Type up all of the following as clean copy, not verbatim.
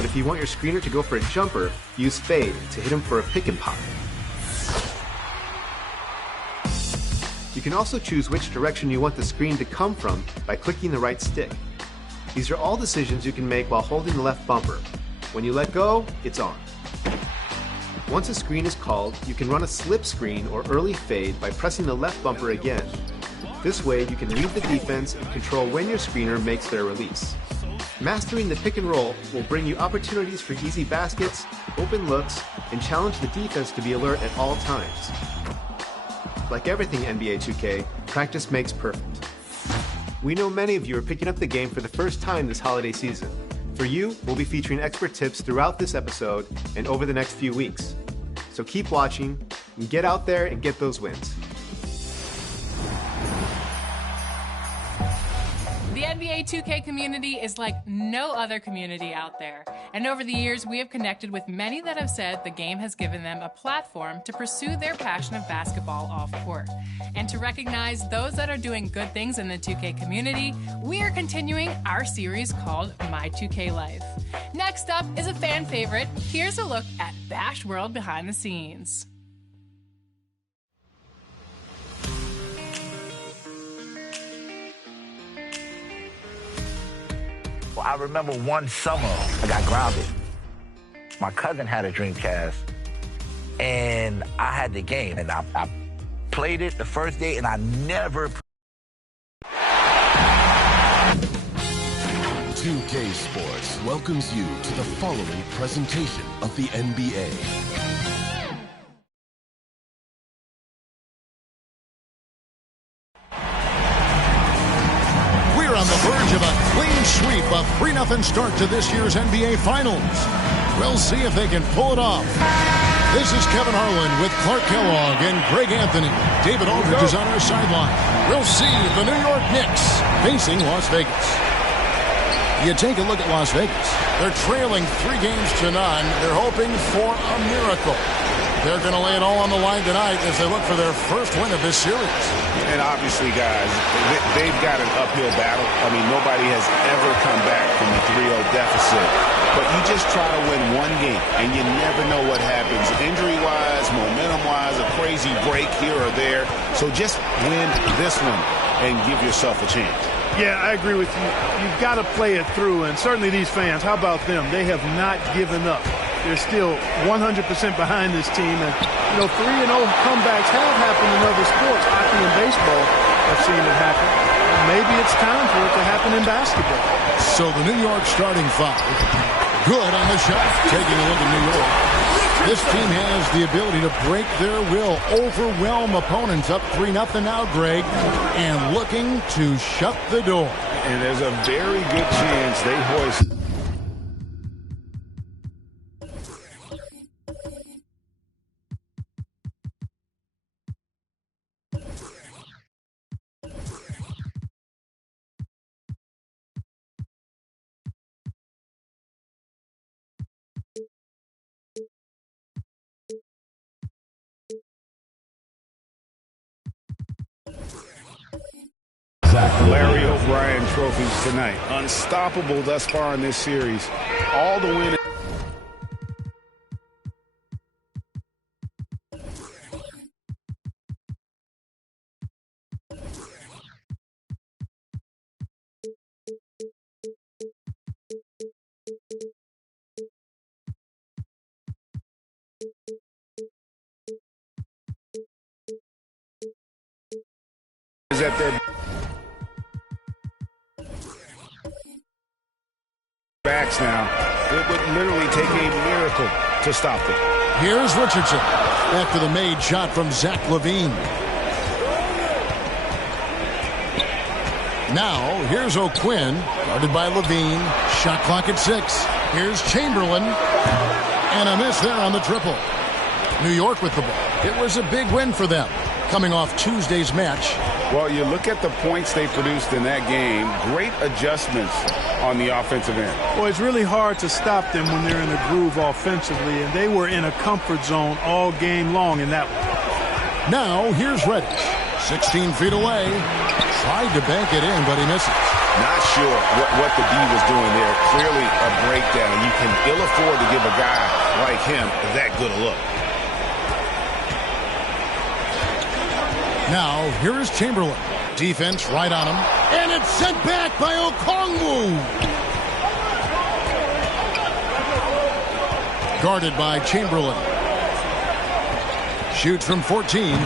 But if you want your screener to go for a jumper, use fade to hit him for a pick and pop. You can also choose which direction you want the screen to come from by clicking the right stick. These are all decisions you can make while holding the left bumper. When you let go, it's on. Once a screen is called, you can run a slip screen or early fade by pressing the left bumper again. This way, you can read the defense and control when your screener makes their release. Mastering the pick and roll will bring you opportunities for easy baskets, open looks, and challenge the defense to be alert at all times. Like everything NBA 2K, practice makes perfect. We know many of you are picking up the game for the first time this holiday season. For you, we'll be featuring expert tips throughout this episode and over the next few weeks. So keep watching, and get out there and get those wins. The NBA 2K community is like no other community out there. And over the years, we have connected with many that have said the game has given them a platform to pursue their passion of basketball off court. And to recognize those that are doing good things in the 2K community, we are continuing our series called My 2K Life. Next up is a fan favorite. Here's a look at Bash World behind the scenes. I remember one summer, I got grounded. My cousin had a Dreamcast, and I had the game, and I played it the first day, and I never... 2K Sports welcomes you to the following presentation of the NBA. On the verge of a clean sweep, a 3-0 start to this year's NBA Finals. We'll see if they can pull it off. This is Kevin Harlan with Clark Kellogg and Greg Anthony. David Aldridge is on our sideline. We'll see the New York Knicks facing Las Vegas. You take a look at Las Vegas. They're trailing 3 games to none. They're hoping for a miracle. They're going to lay it all on the line tonight as they look for their first win of this series. And obviously, guys, they've got an uphill battle. I mean, nobody has ever come back from a 3-0 deficit. But you just try to win one game, and you never know what happens. Injury-wise, momentum-wise, a crazy break here or there. So just win this one and give yourself a chance. Yeah, I agree with you. You've got to play it through, and certainly these fans, how about them? They have not given up. They're still 100% behind this team. And, 3-0 comebacks have happened in other sports. Hockey and baseball have seen it happen. Maybe it's time for it to happen in basketball. So the New York starting 5. Good on the shot. Taking a look at New York. This team has the ability to break their will, overwhelm opponents up 3-0 now, Greg, and looking to shut the door. And there's a very good chance they hoist. Larry O'Brien trophies tonight. Unstoppable thus far in this series. All the win. Is at their backs now. It would literally take a miracle to stop them. Here's Richardson after the made shot from Zach LaVine. Now here's O'Quinn, guarded by LaVine. Shot clock at 6. Here's Chamberlain, and a miss there on the triple. New York with the ball. It was a big win for them, coming off Tuesday's match. Well, you look at the points they produced in that game. Great adjustments on the offensive end. Well, it's really hard to stop them when they're in a groove offensively, and they were in a comfort zone all game long in that one. Now, here's Reddish. 16 feet away. Tried to bank it in, but he misses. Not sure what the D was doing there. Clearly a breakdown. You can ill afford to give a guy like him that good a look. Now, here is Chamberlain. Defense right on him. And it's sent back by Okongwu. Guarded by Chamberlain. Shoots from 14.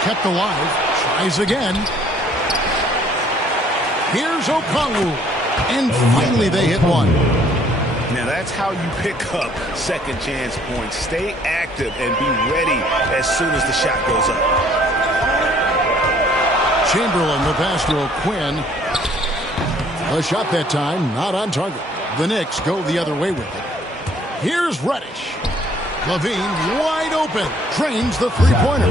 Kept alive. Tries again. Here's Okongwu. And finally they hit one. Now that's how you pick up second chance points. Stay active and be ready as soon as the shot goes up. Chamberlain, the pass to O'Quinn. A shot that time, not on target. The Knicks go the other way with it. Here's Reddish. Levine wide open. Drains the three-pointer.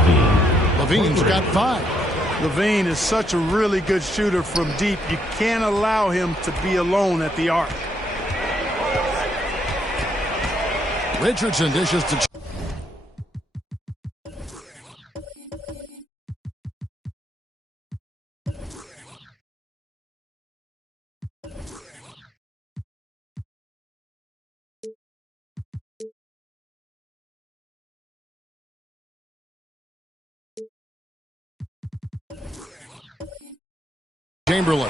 Levine's got 5. Levine is such a really good shooter from deep. You can't allow him to be alone at the arc. Richardson dishes to Chamberlain.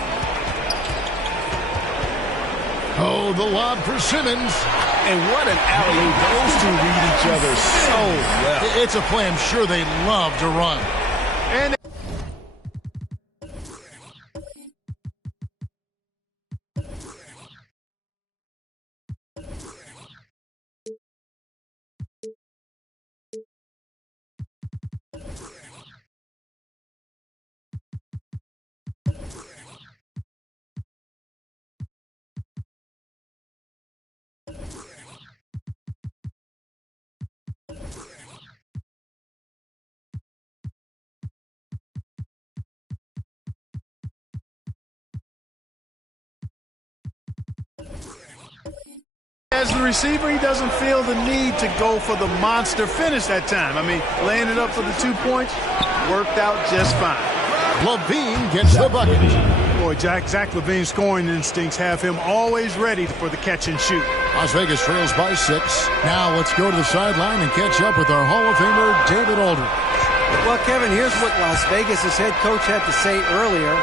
Oh, the lob for Simmons. And what an alley. Those two read each other so well. It's a play I'm sure they love to run. And as the receiver, he doesn't feel the need to go for the monster finish that time. I mean, laying it up for the 2 points worked out just fine. Levine gets the bucket. Boy, Zach LaVine's scoring instincts have him always ready for the catch and shoot. Las Vegas trails by 6. Now let's go to the sideline and catch up with our Hall of Famer, David Aldridge. Well, Kevin, here's what Las Vegas' head coach had to say earlier.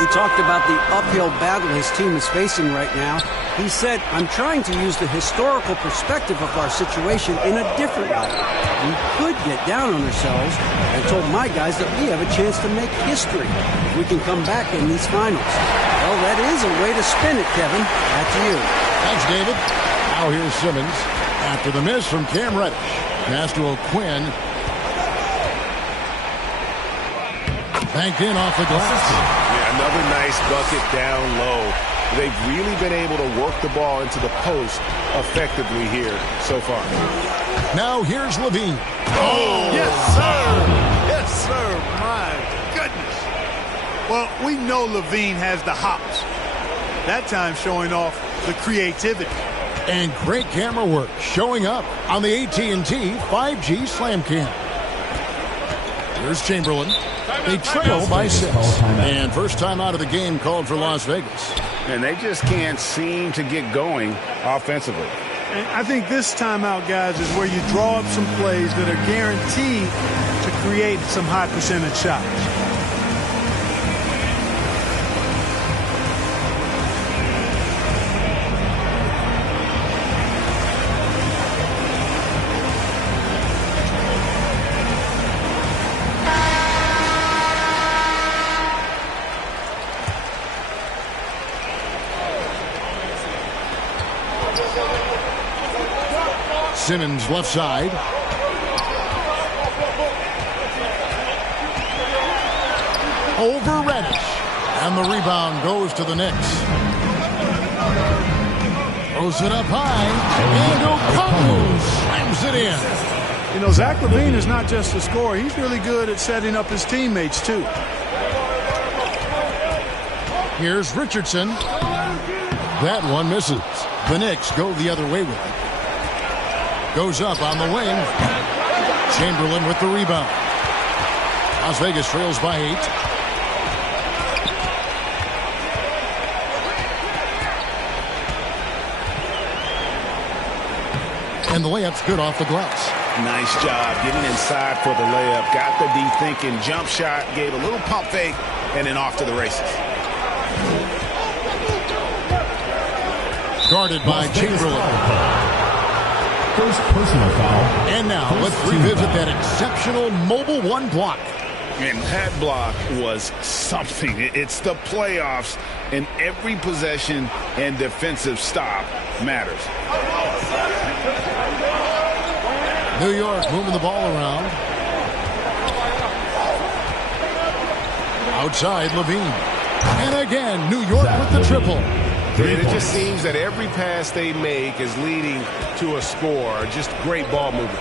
He talked about the uphill battle his team is facing right now. He said, I'm trying to use the historical perspective of our situation in a different way. We could get down on ourselves. I told my guys that we have a chance to make history if we can come back in these finals. Well, that is a way to spin it, Kevin. Back to you. Thanks, David. Now here's Simmons. After the miss from Cam Reddish. Pass to O'Quinn. Banked in off the glass. Yeah, another nice bucket down low. They've really been able to work the ball into the post effectively here so far. Now here's Levine. Oh, yes, sir. Yes, sir. My goodness. Well, we know Levine has the hops. That time showing off the creativity. And great camera work showing up on the AT&T 5G Slam Cam. Here's Chamberlain. They trail by 6. And first time out of the game called for Las Vegas. And they just can't seem to get going offensively. And I think this timeout, guys, is where you draw up some plays that are guaranteed to create some high percentage shots. Simmons left side. Over Reddish. And the rebound goes to the Knicks. Throws it up high. And Okongwu slams it in. You know, Zach LaVine is not just a scorer. He's really good at setting up his teammates, too. Here's Richardson. That one misses. The Knicks go the other way with it. Goes up on the wing. Chamberlain with the rebound. Las Vegas trails by 8. And the layup's good off the glass. Nice job getting inside for the layup. Got the D thinking. Jump shot. Gave a little pump fake. And then off to the races. Guarded by Chamberlain. First personal foul. And now let's revisit that exceptional mobile one block. And that block was something. It's the playoffs, and every possession and defensive stop matters. New York moving the ball around. Outside, Levine. And again, New York with the triple. And it just seems that every pass they make is leading to a score. Just great ball movement.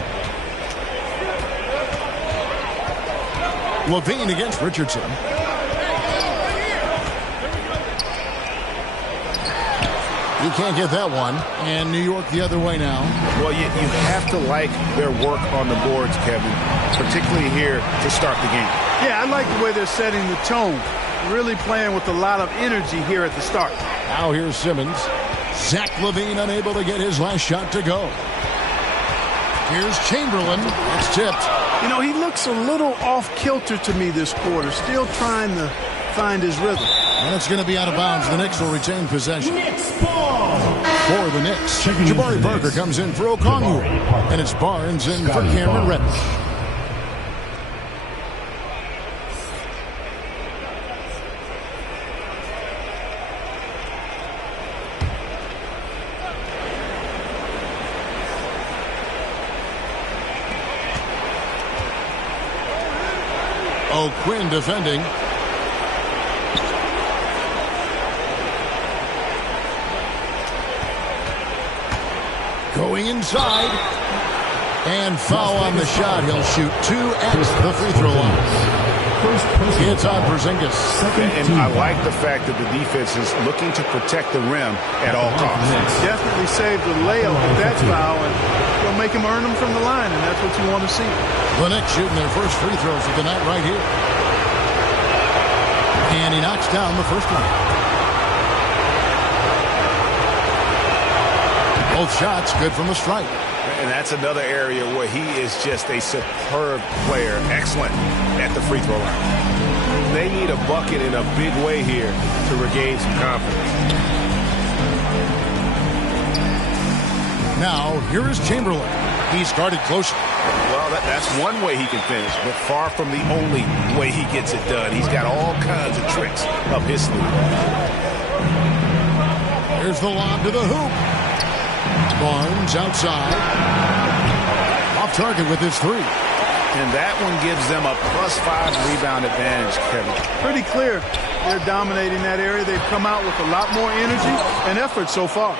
Levine against Richardson. He can't get that one. And New York the other way now. Well, you have to like their work on the boards, Kevin, particularly here to start the game. Yeah, I like the way they're setting the tone. Really playing with a lot of energy here at the start. Now here's Simmons. Zach LaVine unable to get his last shot to go. Here's Chamberlain. It's tipped. You know, he looks a little off-kilter to me this quarter. Still trying to find his rhythm. And it's going to be out of bounds. The Knicks will retain possession. Knicks ball. For the Knicks, Jabari Parker comes in for Okongwu. And it's Barnes in for Cameron Reddish. Quinn defending. Going inside. And foul on the shot. He'll shoot 2 at the free throw line. It's on Porzingis. And I like the fact that the defense is looking to protect the rim at all costs. Definitely saved the layup with that foul, and it'll make him earn them from the line, and that's what you want to see. The Knicks shooting their first free throws of the night right here. And he knocks down the first one. Both shots good from the stripe. And that's another area where he is just a superb player. Excellent at the free throw line. They need a bucket in a big way here to regain some confidence. Now, here is Chamberlain. He started close. Well, that's one way he can finish, but far from the only way he gets it done. He's got all kinds of tricks up his sleeve. Here's the lob to the hoop. Barnes outside. Off target with his three. And that one gives them a +5 rebound advantage, Kevin. Pretty clear. They're dominating that area. They've come out with a lot more energy and effort so far.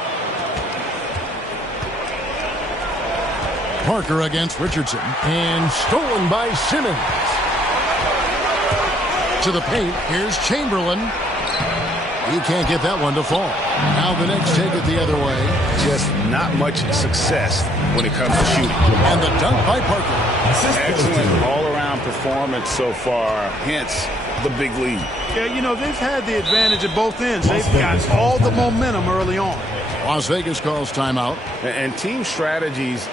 Parker against Richardson. And stolen by Simmons. To the paint. Here's Chamberlain. He can't get that one to fall. Now the Knicks take it the other way. Just not much success when it comes to shooting. And the dunk by Parker. Excellent all-around performance so far, hence the big lead. Yeah, you know, they've had the advantage at both ends. They've got all the momentum early on. Las Vegas calls timeout. And team strategies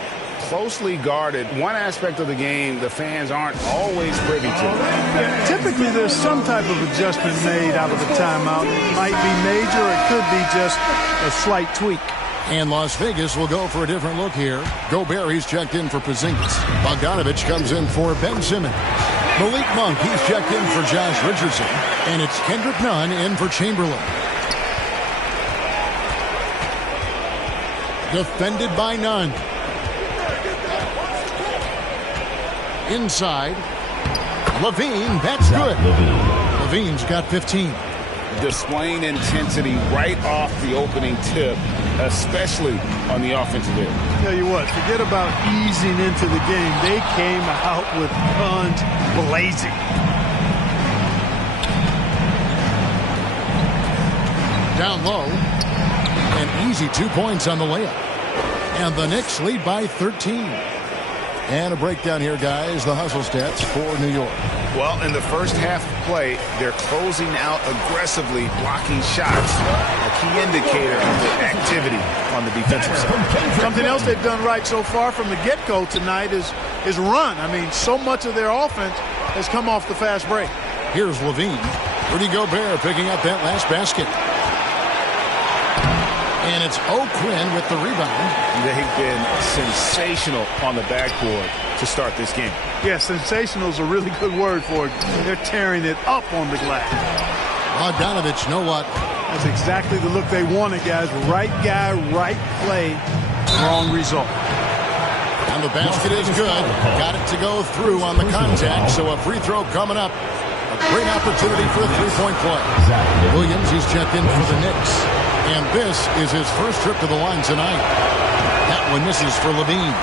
closely guarded. One aspect of the game the fans aren't always privy to. Yeah, typically there's some type of adjustment made out of the timeout. It might be major, or it could be just a slight tweak. And Las Vegas will go for a different look here. Gobert, he's checked in for Porzingis. Bogdanovich comes in for Ben Simmons. Malik Monk, he's checked in for Josh Richardson. And it's Kendrick Nunn in for Chamberlain. Defended by Nunn. Inside. Levine, that's good. Levine's got 15. Displaying intensity right off the opening tip, especially on the offensive end. Tell you what, forget about easing into the game. They came out with guns blazing. Down low. An easy 2 points on the layup. And the Knicks lead by 13. And a breakdown here, guys. The hustle stats for New York. Well, in the first half of play, they're closing out aggressively, blocking shots. A key indicator of the activity on the defensive side. Something else they've done right so far from the get-go tonight is run. I mean, so much of their offense has come off the fast break. Here's Levine. Rudy Gobert picking up that last basket. And it's O'Quinn with the rebound. They've been sensational on the backboard to start this game. Yeah, sensational is a really good word for it. They're tearing it up on the glass. Bogdanovich, know what? That's exactly the look they wanted, guys. Right guy, right play, wrong result. And the basket is good. Got it to go through on the contact, so a free throw coming up. A great opportunity for a three-point play. Williams, he's checked in for the Knicks. And this is his first trip to the line tonight. That one misses for Levine.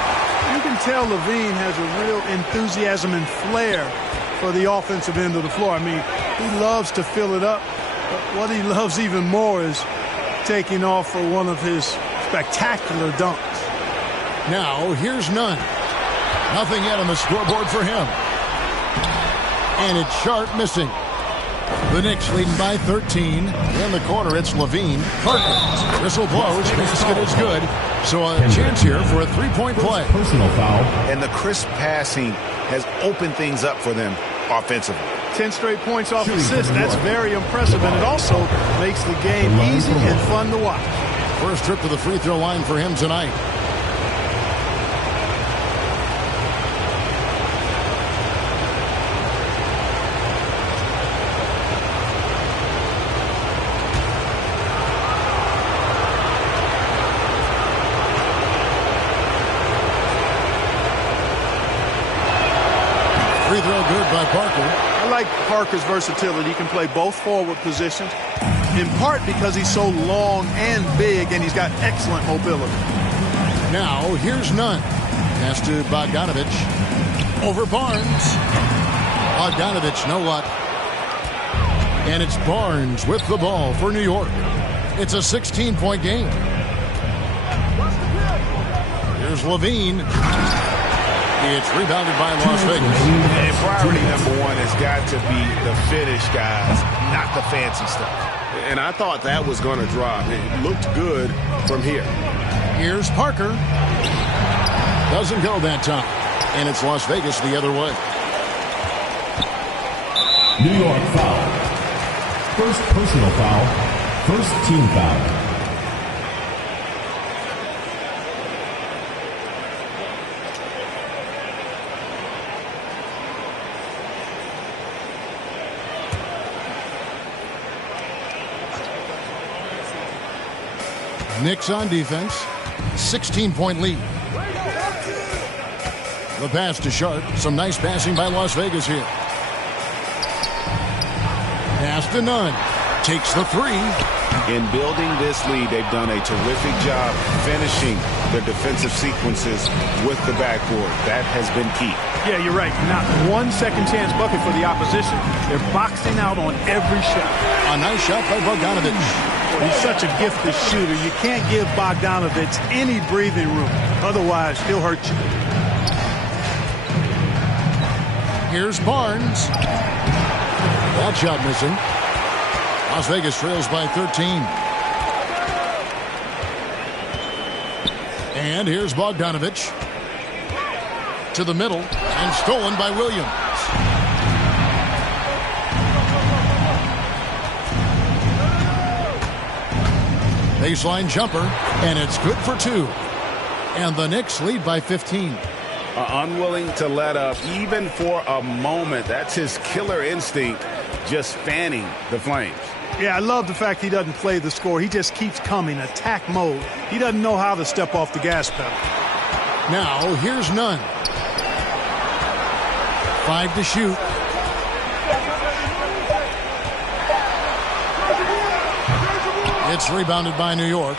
You can tell Levine has a real enthusiasm and flair for the offensive end of the floor. I mean, he loves to fill it up. But what he loves even more is taking off for one of his spectacular dunks. Now, here's Nunn. Nothing yet on the scoreboard for him. And it's Sharp missing. The Knicks leading by 13. In the corner, it's Levine. Carter. Whistle blows. Basket is good. So a chance here for a three-point play. Personal foul. And the crisp passing has opened things up for them offensively. 10 straight points off assist. That's very impressive. And it also makes the game easy and fun to watch. First trip to the free throw line for him tonight. Free throw good by Parker. I like Parker's versatility. He can play both forward positions, in part because he's so long and big, and he's got excellent mobility. Now, here's Nunn. Pass to Bogdanovich. Over Barnes. Bogdanovich, know what? And it's Barnes with the ball for New York. It's a 16-point game. Here's Levine. It's rebounded by Las Vegas. And priority number one has got to be the finish, guys, not the fancy stuff. And I thought that was going to drop. It looked good from here. Here's Parker. Doesn't go that time. And it's Las Vegas the other way. New York foul. First personal foul. First team foul. Knicks on defense. 16-point lead. The pass to Sharp. Some nice passing by Las Vegas here. Pass to Nunn. Takes the three. In building this lead, they've done a terrific job finishing their defensive sequences with the backboard. That has been key. Yeah, you're right. Not one second chance bucket for the opposition. They're boxing out on every shot. A nice shot by Bogdanovich. He's such a gifted shooter. You can't give Bogdanovich any breathing room. Otherwise, he'll hurt you. Here's Barnes. That shot missing. Las Vegas trails by 13. And here's Bogdanovich. To the middle. And stolen by Williams. Baseline jumper, and it's good for two. And the Knicks lead by 15. Unwilling to let up, even for a moment. That's his killer instinct, just fanning the Flames. Yeah, I love the fact he doesn't play the score. He just keeps coming, attack mode. He doesn't know how to step off the gas pedal. Now, here's Nunn. 5 to shoot. It's rebounded by New York.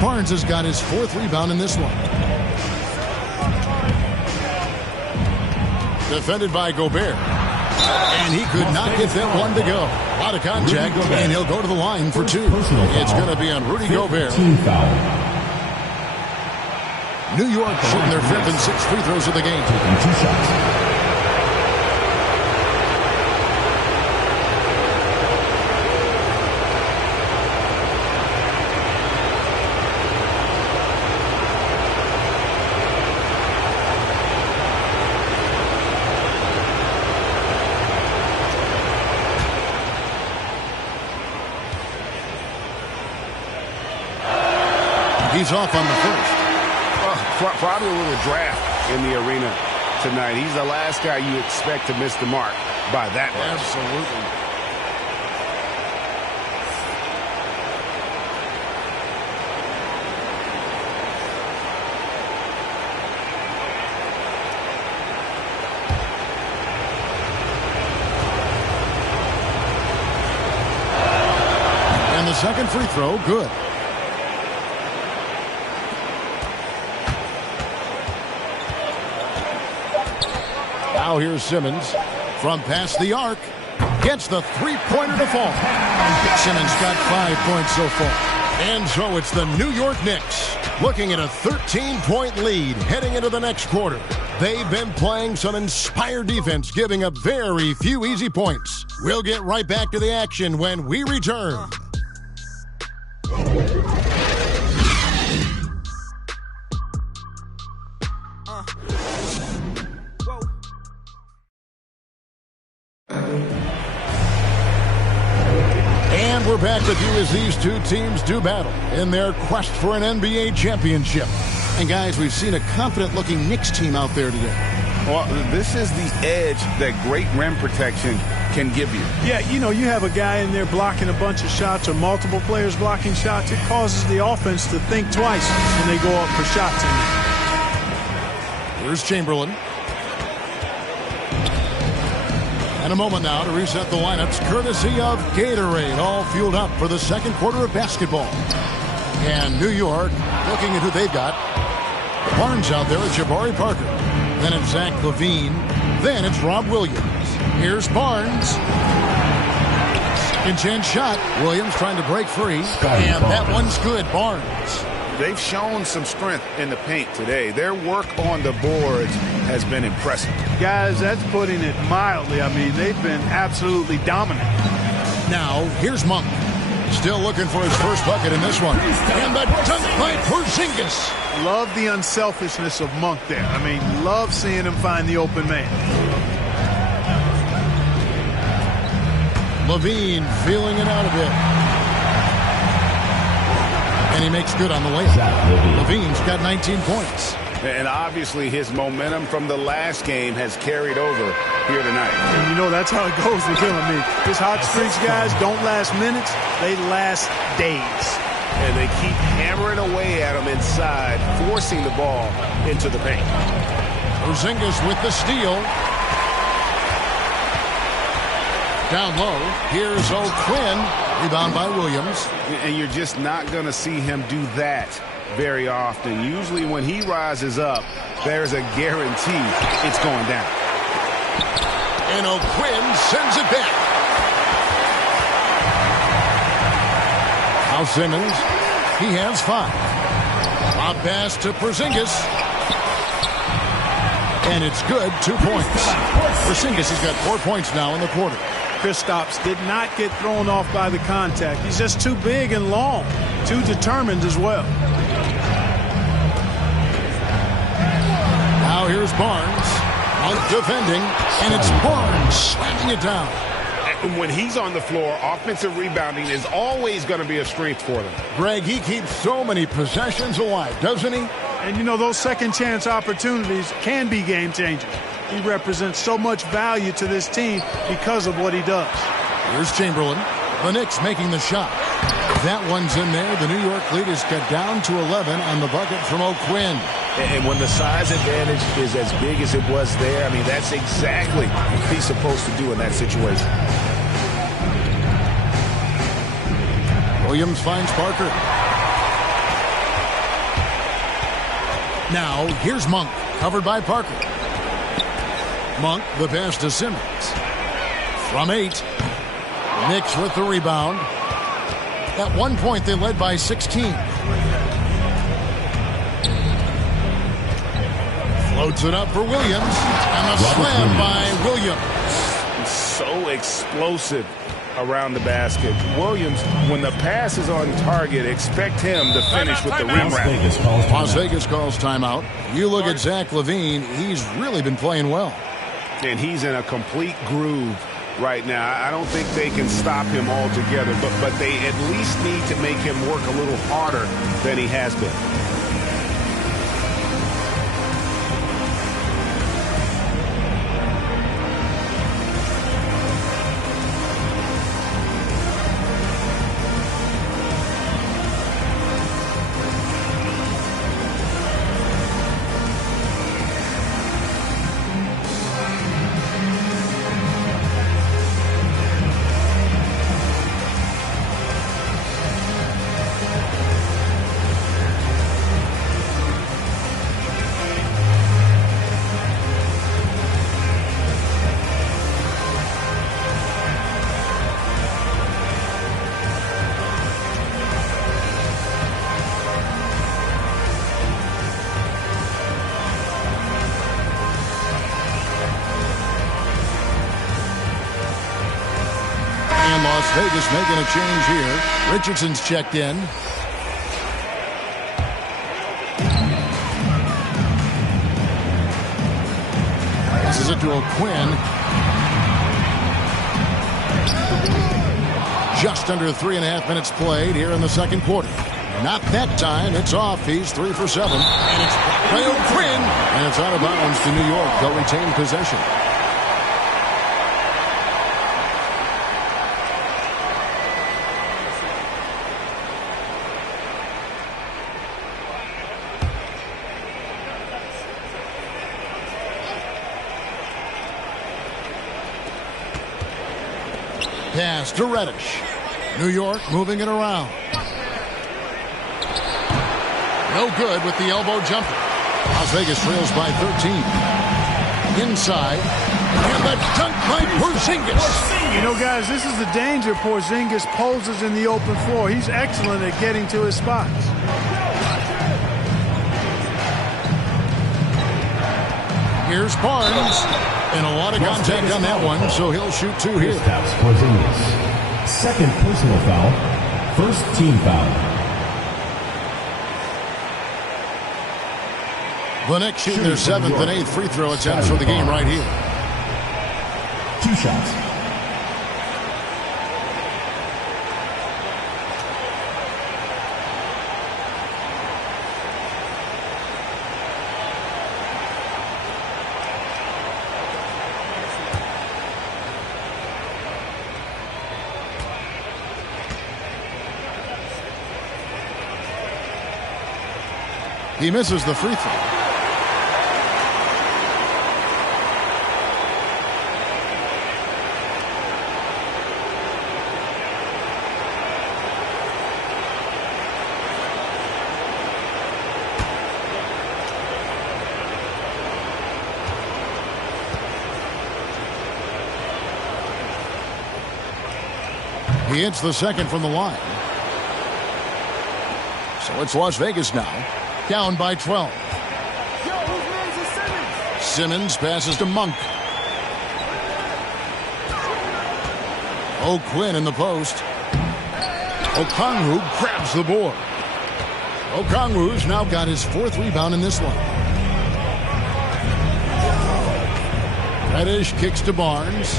Barnes has got his 4th rebound in this one. Defended by Gobert. And he could not get that one to go. A lot of contact, and he'll go to the line for 2. It's going to be on Rudy Gobert. Team foul. New York shooting their 5th and 6th free throws of the game. Taking 2 shots. He's off on the first. Probably a little draft in the arena tonight. He's the last guy you expect to miss the mark by that much. Absolutely. And the second free throw, good. Now here's Simmons from past the arc. Gets the three-pointer to fall. Simmons got 5 points so far. And so it's the New York Knicks looking at a 13-point lead heading into the next quarter. They've been playing some inspired defense, giving up very few easy points. We'll get right back to the action when we return. And we're back with you as these two teams do battle in their quest for an NBA championship. And guys, we've seen a confident-looking Knicks team out there today. Well, this is the edge that great rim protection can give you. Yeah, you know, you have a guy in there blocking a bunch of shots or multiple players blocking shots. It causes the offense to think twice when they go up for shots in there. Here's Chamberlain. And a moment now to reset the lineups, courtesy of Gatorade, all fueled up for the second quarter of basketball. And New York, looking at who they've got. Barnes out there with Jabari Parker. Then it's Zach LaVine. Then it's Rob Williams. Here's Barnes. Second chance shot. Williams trying to break free. And that one's good. Barnes. They've shown some strength in the paint today. Their work on the boards has been impressive. Guys, that's putting it mildly. I mean, they've been absolutely dominant. Now, here's Monk. Still looking for his first bucket in this one. And the dunk by Porzingis. Love the unselfishness of Monk there. I mean, love seeing him find the open man. LaVine feeling it out a bit. And he makes good on the layup. LaVine's got 19 points. And obviously his momentum from the last game has carried over here tonight. And you know, that's how it goes with him. I mean, his hot streaks, guys, don't last minutes. They last days. And they keep hammering away at him inside, forcing the ball into the paint. Porzingis with the steal. Down low, here's O'Quinn. Rebound by Williams. And you're just not going to see him do that very often. Usually when he rises up, there's a guarantee it's going down. And O'Quinn sends it back. Now Simmons, he has 5. Lob pass to Porzingis. And it's good, 2 points. Porzingis has got 4 points now in the quarter. Kristaps did not get thrown off by the contact. He's just too big and long, too determined as well. Now here's Barnes. Monk defending, and it's Barnes slamming it down. And when he's on the floor, offensive rebounding is always going to be a strength for them. Greg, he keeps so many possessions alive, doesn't he? And you know, those second chance opportunities can be game changers. He represents so much value to this team because of what he does. Here's Chamberlain. The Knicks making the shot. That one's in there. The New York lead is cut down to 11 on the bucket from O'Quinn. And when the size advantage is as big as it was there, I mean, that's exactly what he's supposed to do in that situation. Williams finds Parker. Now, here's Monk, covered by Parker. Monk, the pass to Simmons. From 8. Knicks with the rebound. At one point, they led by 16. Floats it up for Williams. And the slam by Williams. So explosive around the basket. Williams, when the pass is on target, expect him to finish with the rim wrap. Las Vegas calls timeout. You look at Zach LaVine, he's really been playing well. And he's in a complete groove right now. I don't think they can stop him altogether, but they at least need to make him work a little harder than he has been. Las Vegas making a change here. Richardson's checked in. Passes it to O'Quinn. Just under 3.5 minutes played here in the second quarter. Not that time. It's off. He's 3 for 7. And it's by O'Quinn. And it's out of bounds to New York. They'll retain possession. Pass to Reddish. New York moving it around. No good with the elbow jumper. Las Vegas trails by 13. Inside. And the dunk by Porzingis. You know, guys, this is the danger Porzingis poses in the open floor. He's excellent at getting to his spots. Here's Barnes. And a lot of contact on that one, so he'll shoot 2 here. Second personal foul. First team foul. The Knicks shooting their 7th and 8th free throw attempts for the game right here. 2 shots. He misses the free throw. He hits the second from the line. So it's Las Vegas now. Down by 12. Simmons passes to Monk. O'Quinn in the post. Okongwu grabs the board. Okongwu's now got his 4th rebound in this one. Reddish kicks to Barnes.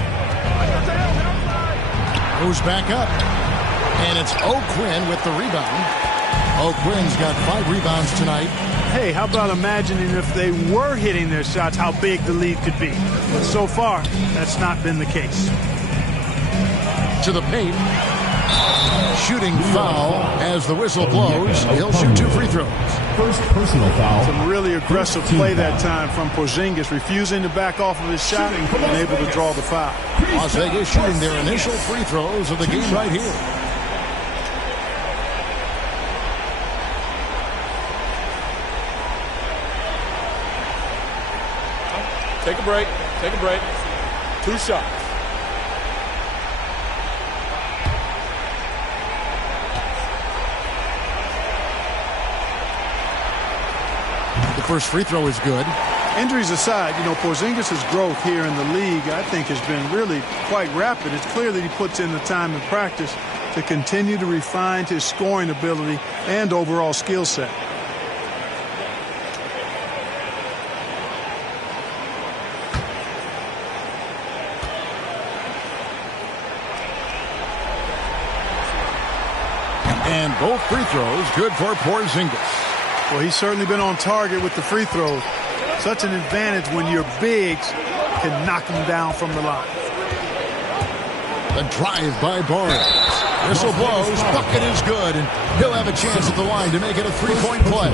Goes back up. And it's O'Quinn with the rebound. O'Quinn's got 5 rebounds tonight. Hey, how about imagining if they were hitting their shots, how big the lead could be. But so far, that's not been the case. To the paint. Shooting foul as the whistle blows. He'll shoot 2 free throws. First personal foul. Some really aggressive play that time from Porzingis, refusing to back off of his shot and able to draw the foul. Las Vegas shooting their initial free throws of the game right here. Take a break. Take a break. 2 shots. The first free throw is good. Injuries aside, Porzingis' growth here in the league, I think, has been really quite rapid. It's clear that he puts in the time in practice to continue to refine his scoring ability and overall skill set. And both free throws good for Porzingis. Well, he's certainly been on target with the free throws. Such an advantage when your bigs can knock them down from the line. The drive by Barnes. Whistle blows. Bucket is good. And he'll have a chance at the line to make it a three-point play.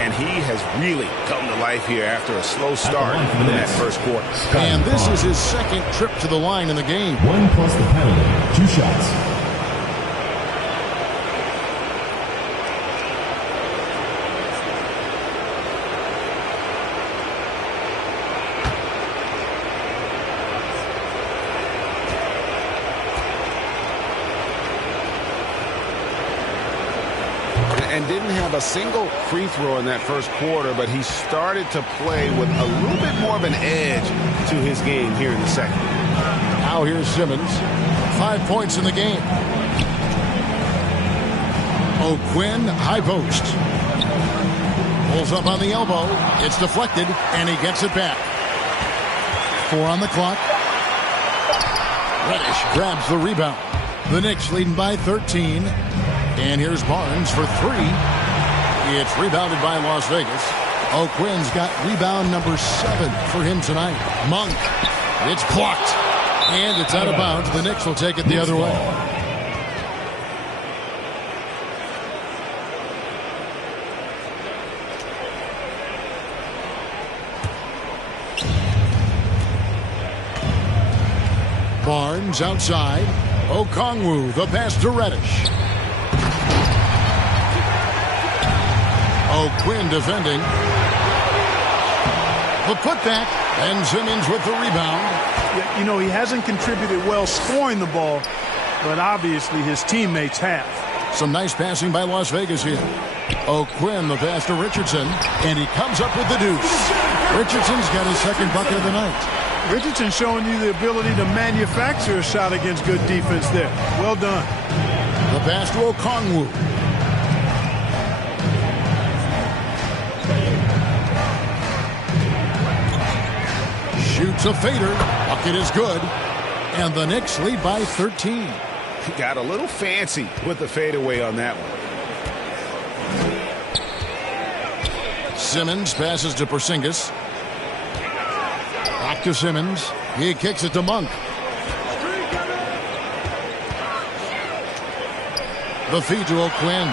And he has really come to life here after a slow start in that first quarter. And this is his second trip to the line in the game. 1 plus the penalty. 2 shots. And didn't have a single free throw in that first quarter, but he started to play with a little bit more of an edge to his game here in the second. Now here's Simmons. 5 points in the game. O'Quinn, high post. Pulls up on the elbow. It's deflected, and he gets it back. 4 on the clock. Reddish grabs the rebound. The Knicks leading by 13. And here's Barnes for 3. It's rebounded by Las Vegas. O'Quinn's got rebound number 7 for him tonight. Monk. It's blocked. And it's out of bounds. The Knicks will take it the other way. Barnes outside. Okongwu, the pass to Reddish. O'Quinn defending. The putback. And Simmons with the rebound. Yeah, he hasn't contributed well scoring the ball, but obviously his teammates have. Some nice passing by Las Vegas here. O'Quinn, the pass to Richardson, and he comes up with the deuce. Richardson's got his second bucket of the night. Richardson showing you the ability to manufacture a shot against good defense there. Well done. The pass to Okongwu. Shoots a fader. Bucket is good. And the Knicks lead by 13. He got a little fancy with the fadeaway on that one. Simmons passes to Porzingis. Back to Simmons. He kicks it to Monk. The feed to O'Quinn.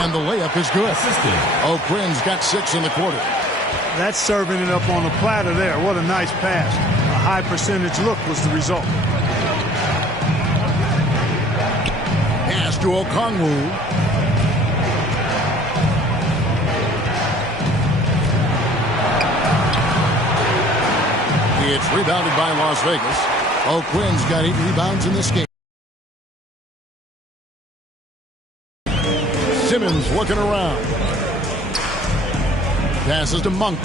And the layup is good. O'Quinn's got 6 in the quarter. That's serving it up on a platter there. What a nice pass. A high percentage look was the result. Pass to Okongwu. It's rebounded by Las Vegas. O'Quinn's got 8 rebounds in this game. Simmons looking around. Passes to Monk.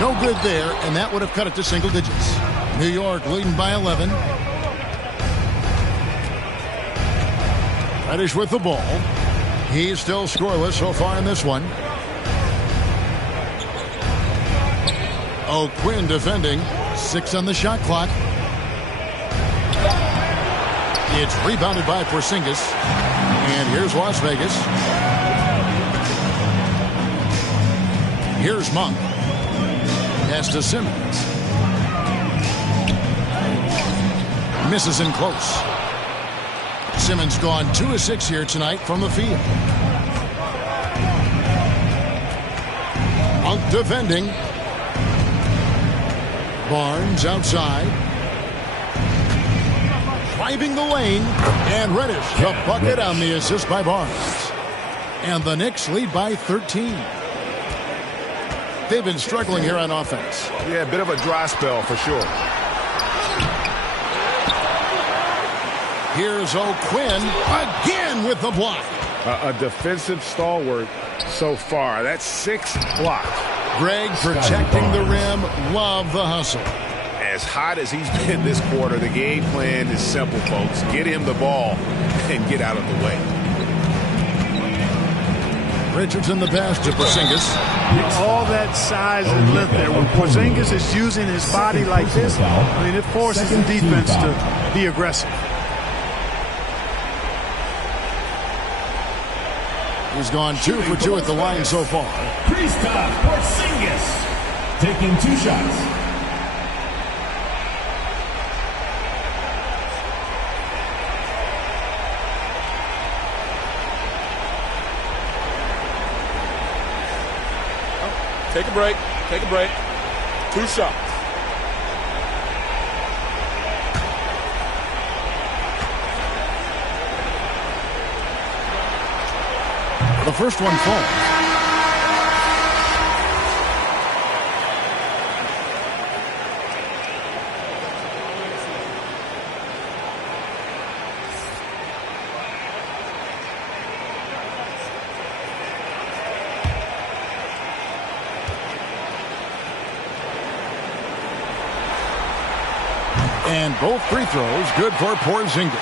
No good there, and that would have cut it to single digits. New York leading by 11. Reddish with the ball. He's still scoreless so far in this one. O'Quinn defending. 6 on the shot clock. It's rebounded by Porzingis. And here's Las Vegas. Here's Monk. Pass to Simmons. Misses in close. Simmons gone 2 of 6 here tonight from the field. Monk defending. Barnes outside. Driving the lane. And Reddish, the bucket on the assist by Barnes. And the Knicks lead by 13. They've been struggling here on offense. Yeah, a bit of a dry spell for sure. Here's O'Quinn again with the block. A defensive stalwart so far. That's 6 blocks. Greg protecting the rim. Love the hustle. As hot as he's been this quarter, the game plan is simple, folks. Get him the ball and get out of the way. Richardson the pass to Porzingis. All that size and length there. When Porzingis is using his body like this, I mean, it forces the defense to be aggressive. He's gone 2 for 2 at the line so far. Kristaps Porzingis taking 2 shots. Take a break. Take a break. 2 shots. The first one falls. And both free throws good for Porzingis.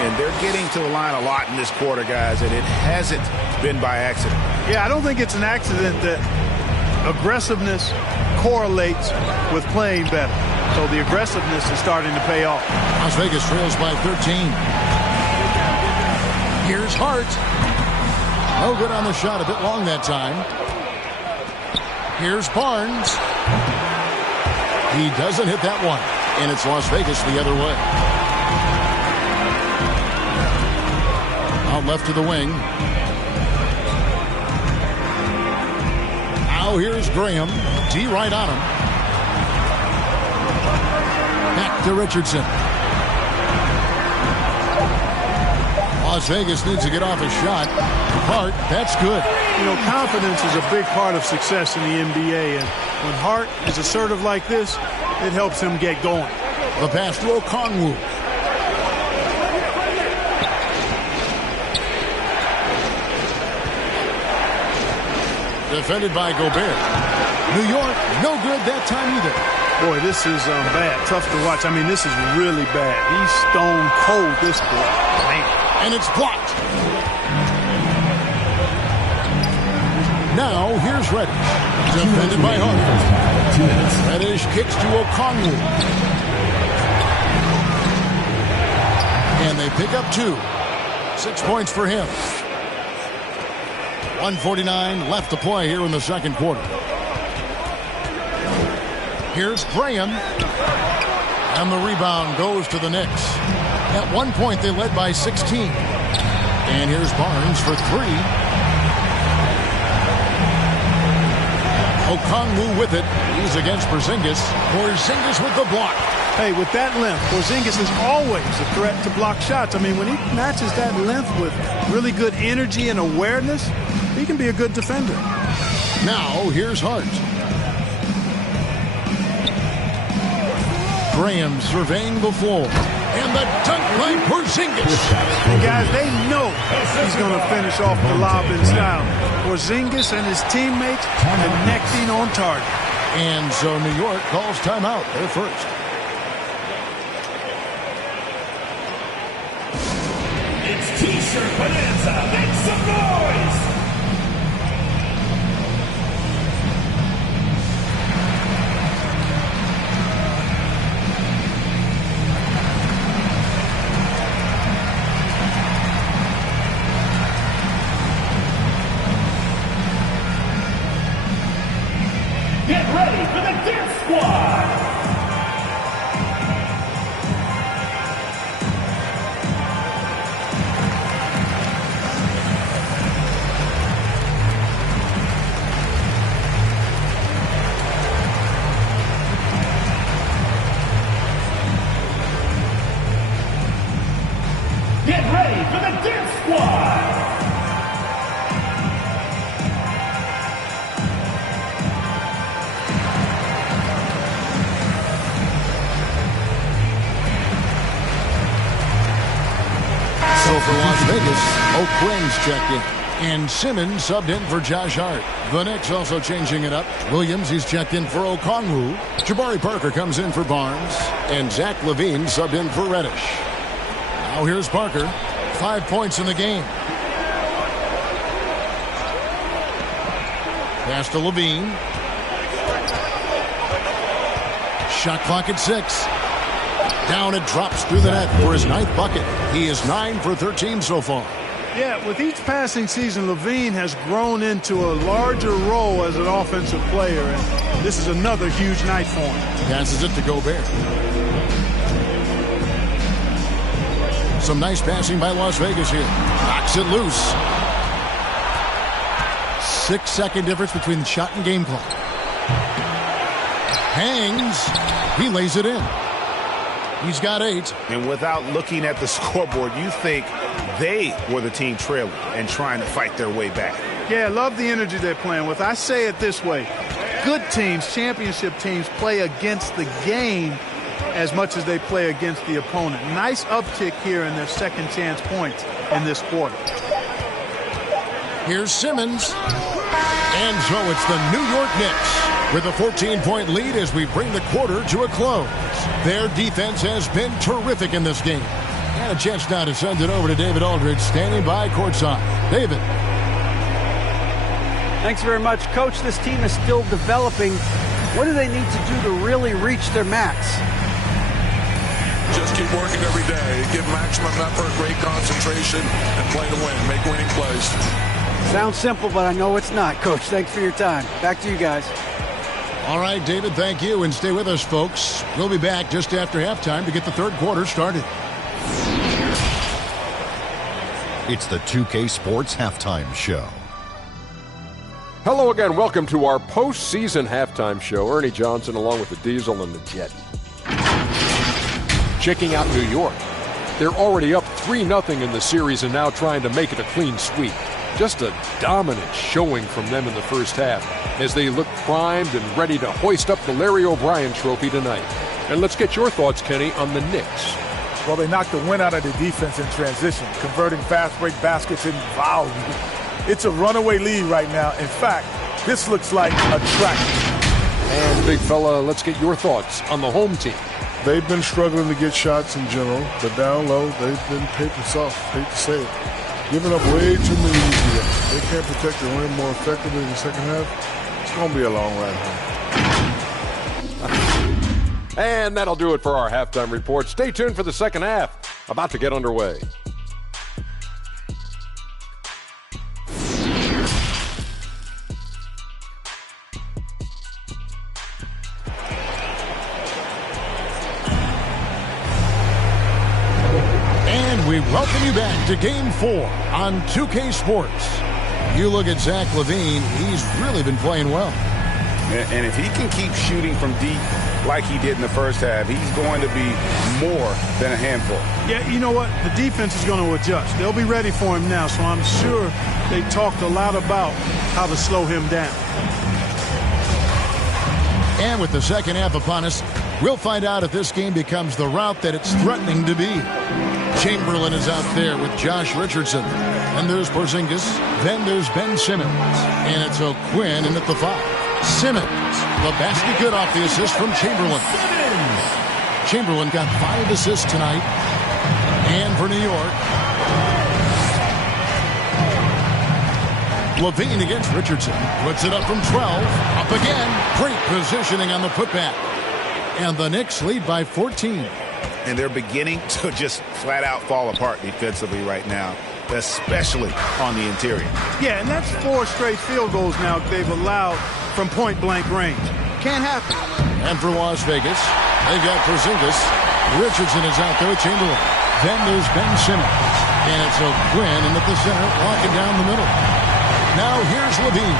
And they're getting to the line a lot in this quarter, guys, and it hasn't been by accident. Yeah, I don't think it's an accident that aggressiveness correlates with playing better. So the aggressiveness is starting to pay off. Las Vegas trails by 13. Here's Hart. No good on the shot. A bit long that time. Here's Barnes. He doesn't hit that one. And it's Las Vegas the other way. Out left to the wing. Now here's Graham. D right on him. Back to Richardson. Las Vegas needs to get off a shot. Hart, that's good. You know, confidence is a big part of success in the NBA. And when Hart is assertive like this, it helps him get going. The pass to Okongwu. Defended by Gobert. New York, no good that time either. Boy, this is bad. Tough to watch. I mean, this is really bad. He's stone cold, this boy. Man. And it's blocked. Now, here's Reddish. Defended by Hart. Reddish kicks to Okongwu. And they pick up 2. 6 points for him. 1:49 left to play here in the second quarter. Here's Graham. And the rebound goes to the Knicks. At one point, they led by 16. And here's Barnes for 3. Okongwu with it. He's against Porzingis. Porzingis with the block. Hey, with that length, Porzingis is always a threat to block shots. I mean, when he matches that length with really good energy and awareness, he can be a good defender. Now, here's Hart. Graham surveying the floor. And the dunk by Porzingis. And guys, they know he's going to finish off the lob in style. Porzingis and his teammates connecting on target. And so New York calls timeout. They're first. It's T-shirt bonanza. Make some noise. Get ready for the Dance Squad! Get ready for the Dance Squad! So for Las Vegas, O'Quinn's checked in. And Simmons subbed in for Josh Hart. The Knicks also changing it up. Williams, he's checked in for Okongwu. Jabari Parker comes in for Barnes. And Zach LaVine subbed in for Reddish. Now here's Parker. 5 points in the game. Pass to LaVine. Shot clock at 6. Down it drops through the net for his 9th bucket. He is 9 for 13 so far. Yeah, with each passing season, LaVine has grown into a larger role as an offensive player, and this is another huge night for him. Passes it to Gobert. Some nice passing by Las Vegas here. Knocks it loose. 6-second difference between the shot and game clock. Hangs. He lays it in. He's got 8. And without looking at the scoreboard, you think they were the team trailing and trying to fight their way back. Yeah, I love the energy they're playing with. I say it this way. Good teams, championship teams, play against the game as much as they play against the opponent. Nice uptick here in their second chance points in this quarter. Here's Simmons. And so it's the New York Knicks with a 14-point lead as we bring the quarter to a close. Their defense has been terrific in this game. And a chance now to send it over to David Aldridge, standing by courtside. David. Thanks very much, Coach. This team is still developing. What do they need to do to really reach their max? Just keep working every day. Give maximum effort, great concentration, and play to win. Make winning plays. Sounds simple, but I know it's not, Coach. Thanks for your time. Back to you guys. All right, David, thank you. And stay with us, folks. We'll be back just after halftime to get the third quarter started. It's the 2K Sports Halftime Show. Hello again. Welcome to our postseason halftime show. Ernie Johnson along with the Diesel and the Jet. Checking out New York. They're already up 3-0 in the series and now trying to make it a clean sweep. Just a dominant showing from them in the first half as they look primed and ready to hoist up the Larry O'Brien trophy tonight. And let's get your thoughts, Kenny, on the Knicks. Well, they knocked the wind out of the defense in transition, converting fast break baskets in volume. It's a runaway lead right now. In fact, this looks like a track. And, big fella, let's get your thoughts on the home team. They've been struggling to get shots in general, but down low, they've been paper soft. Hate to say it. Giving up way too many easy runs. They can't protect the rim more effectively in the second half. It's going to be a long ride home. And that'll do it for our halftime report. Stay tuned for the second half. About to get underway. We welcome you back to Game 4 on 2K Sports. You look at Zach LaVine, he's really been playing well. And if he can keep shooting from deep like he did in the first half, he's going to be more than a handful. Yeah, you know what? The defense is going to adjust. They'll be ready for him now, so I'm sure they talked a lot about how to slow him down. And with the second half upon us, we'll find out if this game becomes the route that it's threatening to be. Chamberlain is out there with Josh Richardson. And there's Porzingis. Then there's Ben Simmons. And it's O'Quinn in at the 5. Simmons. The basket good off the assist from Chamberlain. Chamberlain got 5 assists tonight. And for New York, LaVine against Richardson. Puts it up from 12. Up again. Great positioning on the putback. And the Knicks lead by 14. And they're beginning to just flat out fall apart defensively right now, especially on the interior. Yeah, and that's 4 straight field goals now they've allowed from point-blank range. Can't happen. And for Las Vegas, they've got Porzingis. Richardson is out there with Chamberlain. Then there's Ben Simmons. And it's O'Quinn in at the center, walking down the middle. Now here's LaVine.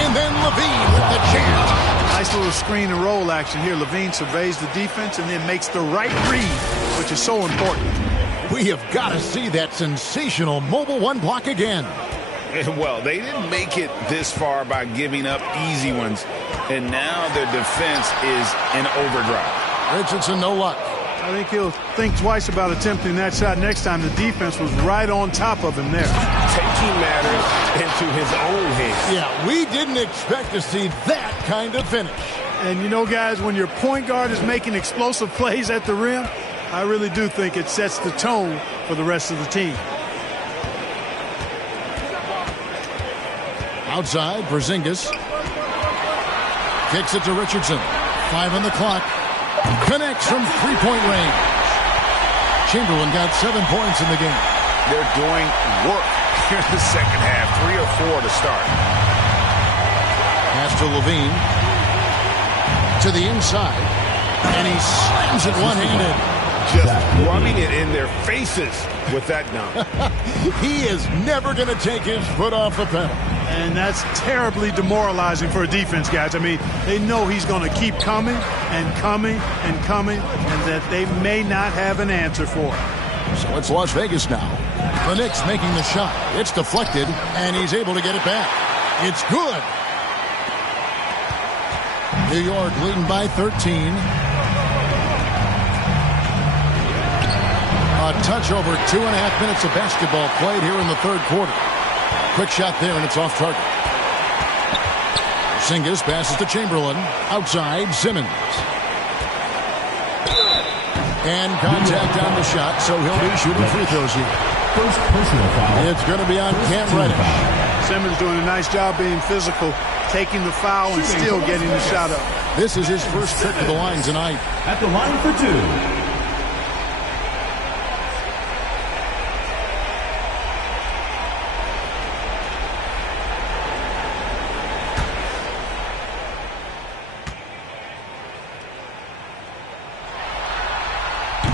And then LaVine with the chance. Nice little screen and roll action here. LaVine surveys the defense and then makes the right read, which is so important. We have got to see that sensational mobile one block again. Well, they didn't make it this far by giving up easy ones, and now their defense is in overdrive. Richardson, no luck. I think he'll think twice about attempting that shot next time. The defense was right on top of him there. Taking matters into his own hands. Yeah, we didn't expect to see that kind of finish. And you know, guys, when your point guard is making explosive plays at the rim, I really do think it sets the tone for the rest of the team. Outside, Porzingis. Kicks it to Richardson. 5 on the clock. Connects from three-point range. Chamberlain got 7 points in the game. They're doing work here in the second half. 3 or 4 to start. Pass to Levine. To the inside. And he slams it one-handed. Just rubbing it in their faces with that dunk. He is never going to take his foot off the pedal. And that's terribly demoralizing for a defense, guys. I mean, they know he's going to keep coming and coming and coming, and that they may not have an answer for it. So it's Las Vegas now. The Knicks making the shot. It's deflected, and he's able to get it back. It's good. New York leading by 13. A touch over 2.5 minutes of basketball played here in the third quarter. Quick shot there, and it's off target. Porzingis passes to Chamberlain. Outside, Simmons. And contact on the shot, so he'll be shooting free throws here. First personal foul. It's going to be on Cam Reddish. Simmons doing a nice job being physical, taking the foul and still getting the shot up. This is his first trip to the line tonight. At the line for 2.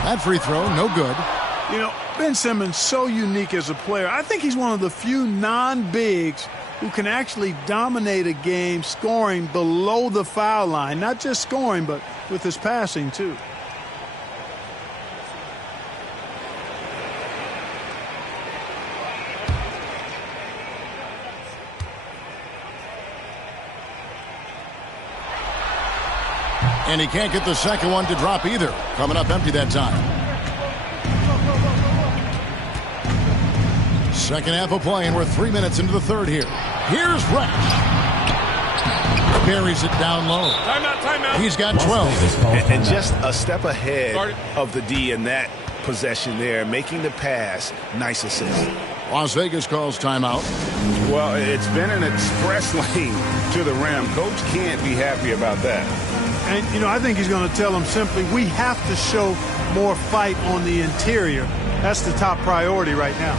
That free throw, no good. You know, Ben Simmons, so unique as a player. I think he's one of the few non-bigs who can actually dominate a game scoring below the foul line. Not just scoring, but with his passing, too. And he can't get the second one to drop either. Coming up empty that time. Second half of play, and we're 3 minutes into the third here. Here's Reddish. Carries it down low. Timeout. He's got 12. And just a step ahead of the D in that possession there, making the pass. Nice assist. Las Vegas calls timeout. Well, it's been an express lane to the rim. Coach can't be happy about that. And, you know, I think he's going to tell them simply, we have to show more fight on the interior. That's the top priority right now.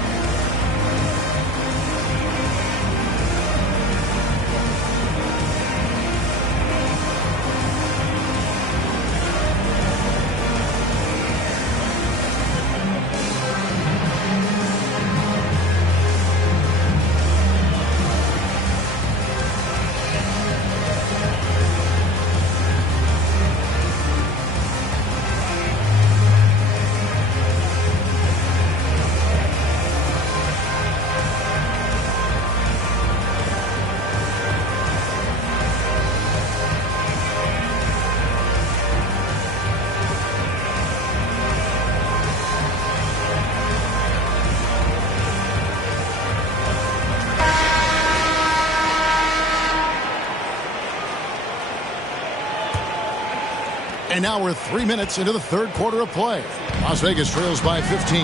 And now we're 3 minutes into the third quarter of play. Las Vegas trails by 15.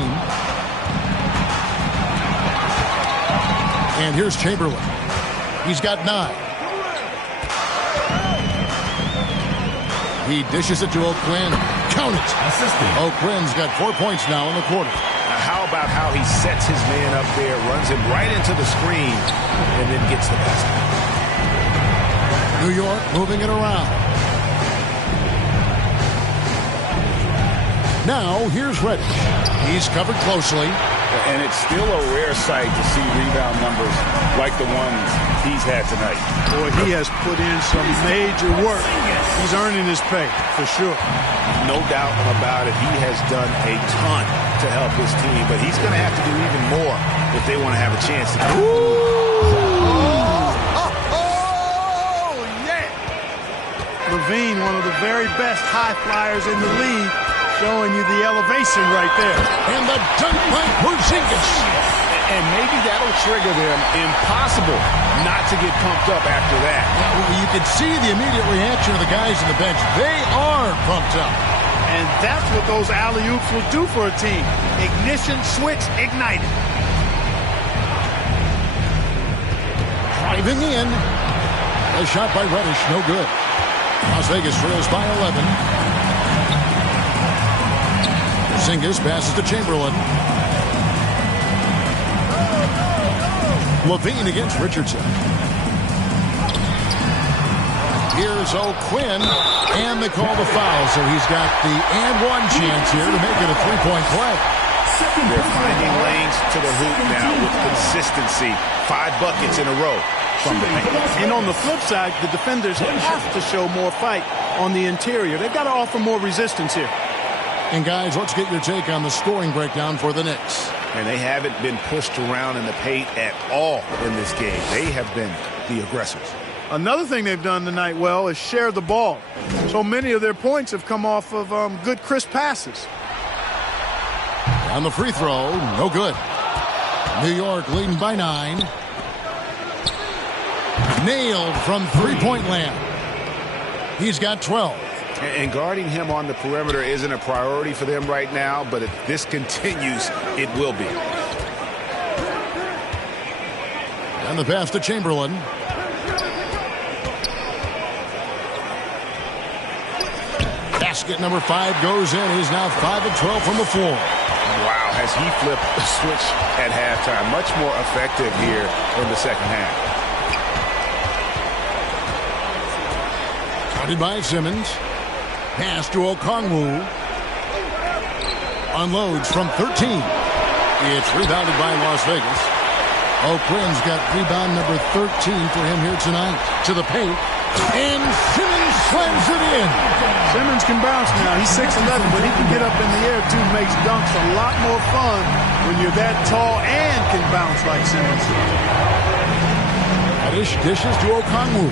And here's Chamberlain. He's got 9. He dishes it to O'Quinn. Count it. O'Quinn's got 4 points now in the quarter. Now how about how he sets his man up there, runs him right into the screen, and then gets the basket. New York moving it around. Now, here's Reddish. He's covered closely. And it's still a rare sight to see rebound numbers like the ones he's had tonight. Boy, he has put in some major work. He's earning his pay, for sure. No doubt about it. He has done a ton to help his team, but he's going to have to do even more if they want to have a chance to do Levine, one of the very best high flyers in the league, Showing you the elevation right there. And the dunk by Porzingis. And maybe that'll trigger them. Impossible not to get pumped up after that. Yeah, well, you can see the immediate reaction of the guys on the bench. They are pumped up. And that's what those alley-oops will do for a team. Ignition, switch, ignited. Driving in. A shot by Reddish, no good. Las Vegas trails by 11. Porzingis passes to Chamberlain. Levine against Richardson. Here's O'Quinn, and they call the foul, so he's got the and one chance here to make it a three-point play. They're finding lanes to the hoop now with consistency. 5 buckets in a row from the paint. And on the flip side, the defenders have to show more fight on the interior. They've got to offer more resistance here. And guys, let's get your take on the scoring breakdown for the Knicks. And they haven't been pushed around in the paint at all in this game. They have been the aggressors. Another thing they've done tonight well is share the ball. So many of their points have come off of good, crisp passes. On the free throw, no good. New York leading by 9. Nailed from three-point land. He's got 12. And guarding him on the perimeter isn't a priority for them right now, but if this continues, it will be. And the pass to Chamberlain. Basket number 5 goes in. He's now 5 of 12 from the floor. Wow, has he flipped the switch at halftime. Much more effective here in the second half. Guarded by Simmons. Pass to Okongwu. Unloads from 13. It's rebounded by Las Vegas. O'Quinn's got rebound number 13 for him here tonight. To the paint. And Simmons slams it in. Simmons can bounce now. He's 6'11", but he can get up in the air, too. Makes dunks a lot more fun when you're that tall and can bounce like Simmons. Reddish dishes to Okongwu.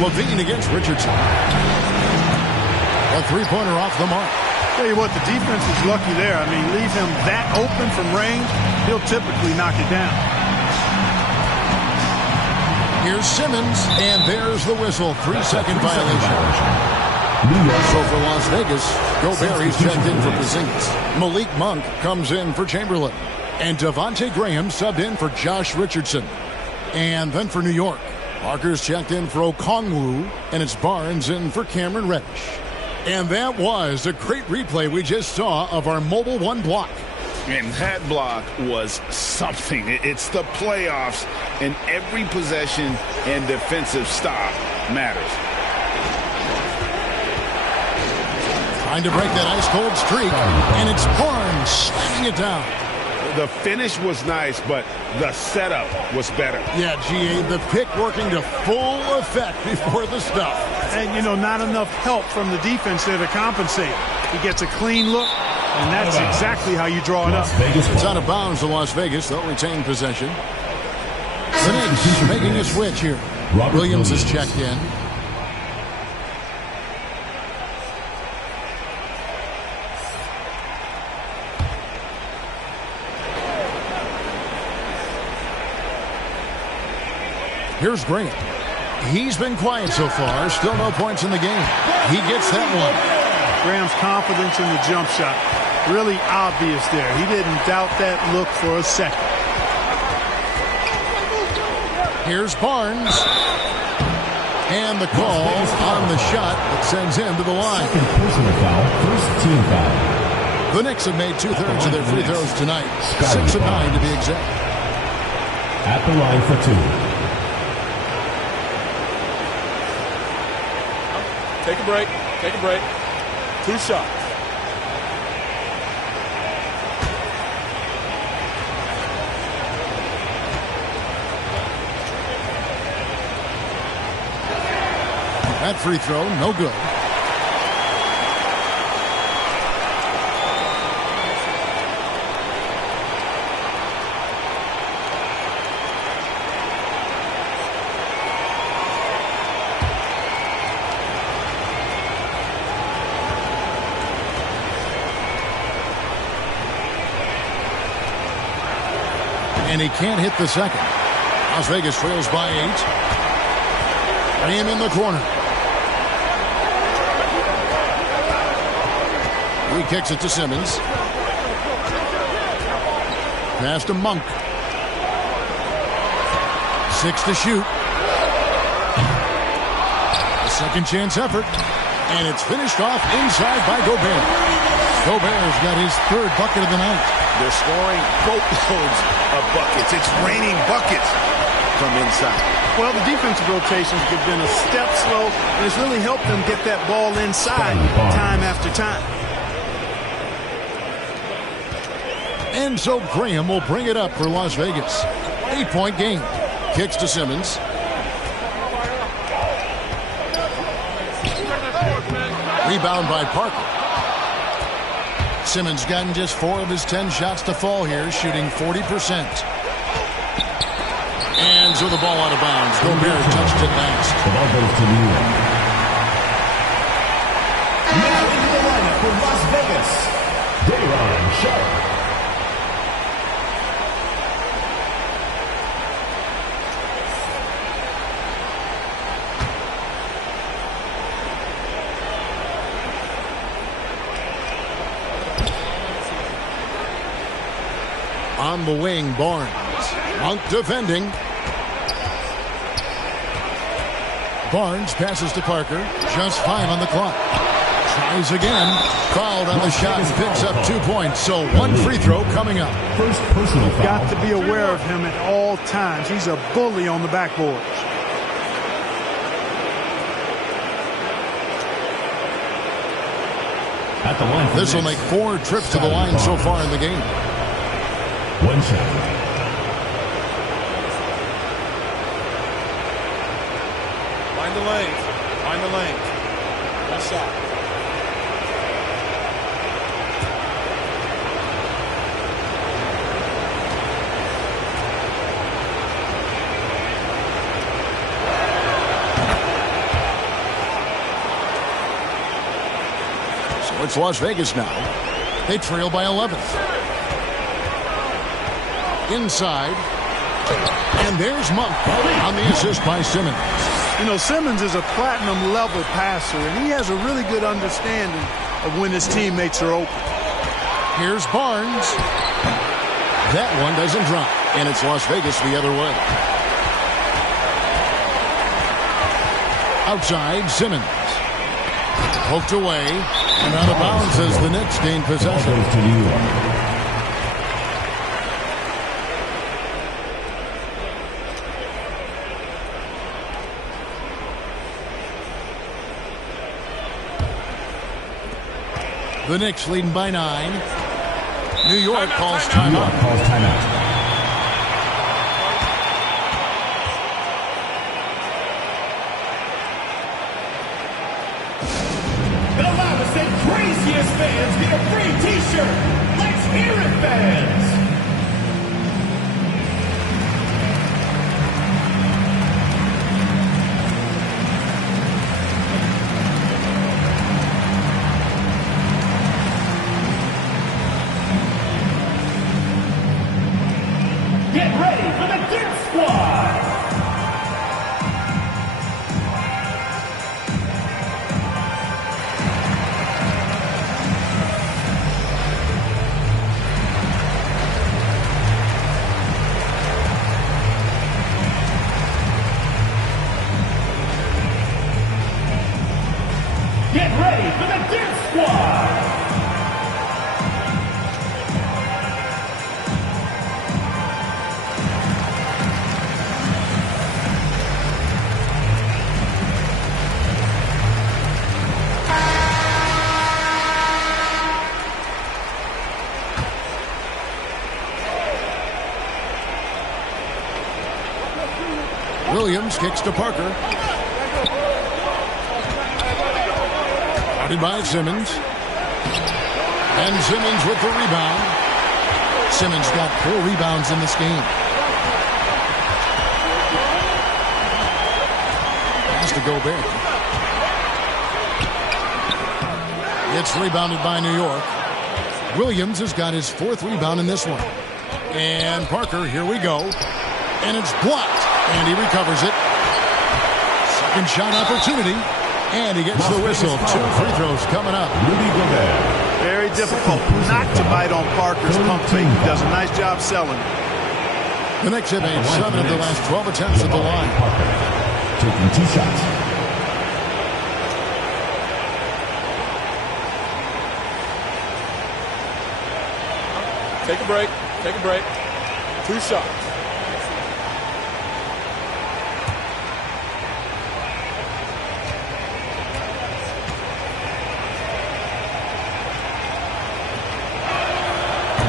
Levine against Richardson. A three-pointer off the mark. Tell you what, the defense is lucky there. I mean, leave him that open from range, he'll typically knock it down. Here's Simmons, and there's the whistle. 3-second violation. So for Las Vegas, Gobert checked in for Porzingis. Malik Monk comes in for Chamberlain. And Devontae Graham subbed in for Josh Richardson. And then for New York, Parker's checked in for Okongwu, and it's Barnes in for Cameron Reddish. And that was a great replay we just saw of our Mobile One block. And that block was something. It's the playoffs, and every possession and defensive stop matters. Trying to break that ice-cold streak, and it's Barnes slamming it down. The finish was nice, but the setup was better. Yeah, G.A., the pick working to full effect before the stuff. And, you know, not enough help from the defense there to compensate. He gets a clean look, and that's exactly how you draw it up. It's out of bounds to Las Vegas. They'll retain possession. The Knicks making a switch here. Williams is checked in. Here's Graham. He's been quiet so far. Still no points in the game. He gets that one. Graham's confidence in the jump shot. Really obvious there. He didn't doubt that look for a second. Here's Barnes. And the call on the shot that sends him to the line. Personal foul, first team foul. The Knicks have made 2/3 of their free throws tonight. 6 of 9 to be exact. At the line for 2. Take a break. Take a break. 2 shots. That free throw, no good. And he can't hit the second. Las Vegas trails by 8. Graham in the corner. He kicks it to Simmons. Pass to Monk. 6 to shoot. A second chance effort. And it's finished off inside by Gobert. Gobert's got his 3rd bucket of the night. They're scoring boatloads of buckets. It's raining buckets from inside. Well, the defensive rotations have been a step slow, and it's really helped them get that ball inside time after time. And so Graham will bring it up for Las Vegas. 8-point game. Kicks to Simmons. Rebound by Parker. Simmons gotten just 4 of his 10 shots to fall here, shooting 40%. And so the ball out of bounds. Gobert touched it last. The ball goes to New York. Now into the lineup for Las Vegas, Day'Ron Sharpe. On the wing, Barnes. Monk defending. Barnes passes to Parker. Just 5 on the clock. Tries again. Fouled on the shot and picks up 2 points. So 1 free throw coming up. First personal foul. Got to be aware of him at all times. He's a bully on the backboard. At the line. This will make 4 trips to the line so far in the game. 1 shot. Find the lane. Find the lane. 1 shot. So it's Las Vegas now. They trail by 11. Inside. And there's Monk on the assist by Simmons. You know, Simmons is a platinum-level passer, and he has a really good understanding of when his teammates are open. Here's Barnes. That one doesn't drop, and it's Las Vegas the other way. Outside, Simmons. Poked away, and out of bounds as the Knicks gain possession. Goes to New York. The Knicks leading by 9. New York calls timeout. The loudest and craziest fans get a free t-shirt. Let's hear it, fans. Get ready for the Dip Squad! Get ready for the Dip Squad! Williams kicks to Parker. Guarded by Simmons. And Simmons with the rebound. Simmons got 4 rebounds in this game. Pass to Gobert. It's rebounded by New York. Williams has got his 4th rebound in this one. And Parker, here we go. And it's blocked. And he recovers it. Second shot opportunity. And he gets the whistle. 2 free throws coming up. Very difficult not to bite on Parker's pump fake. He does a nice job selling it. The Knicks have made 7 of the last 12 attempts at the line. Taking 2 shots. Take a break. Take a break. 2 shots.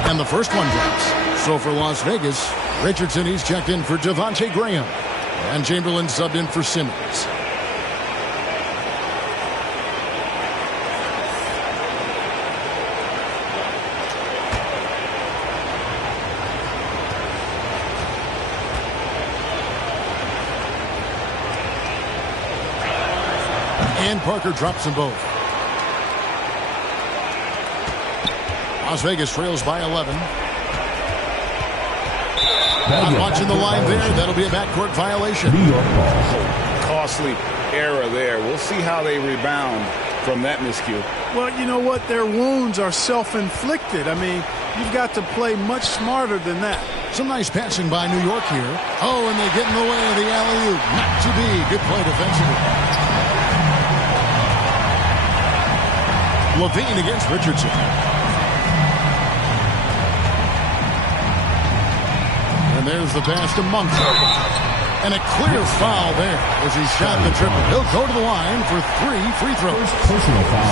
And the first one drops. So for Las Vegas, Richardson, he's checked in for Devontae Graham. And Chamberlain subbed in for Simmons. And Parker drops them both. Las Vegas trails by 11. Not watching the line there. That'll be a backcourt violation. Costly error there. We'll see how they rebound from that miscue. Well, you know what? Their wounds are self-inflicted. I mean, you've got to play much smarter than that. Some nice passing by New York here. Oh, and they get in the way of the alley-oop. Not to be. Good play defensively. Levine against Richardson. And there's the pass to Monk. And a clear foul there as he shot the triple. He'll go to the line for 3 free throws.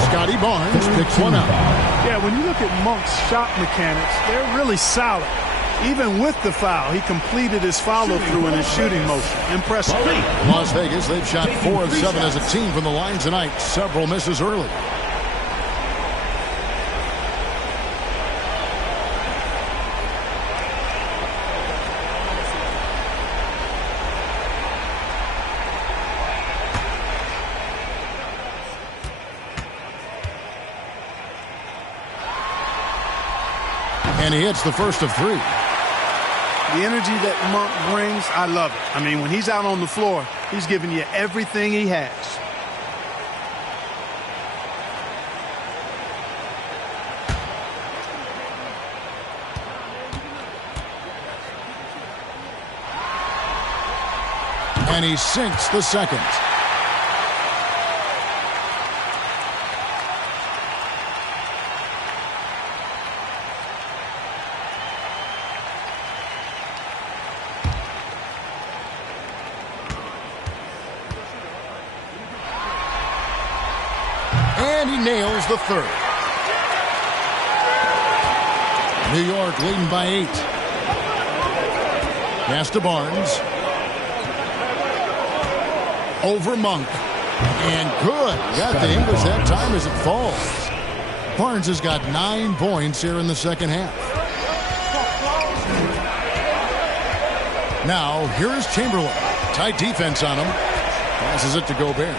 Scotty Barnes picks one up. Yeah, when you look at Monk's shot mechanics, they're really solid. Even with the foul, he completed his follow-through in his shooting motion. Impressive. Las Vegas, they've shot 4 of 7 as a team from the line tonight. Several misses early. And he hits the first of 3. The energy that Monk brings, I love it. I mean, when he's out on the floor, he's giving you everything he has. And he sinks the second. And he nails the third. New York leading by 8. Pass to Barnes. Over Monk. And good. Got the English that time as it falls. Barnes has got 9 points here in the second half. Now, here is Chamberlain. Tight defense on him. Passes it to Gobert.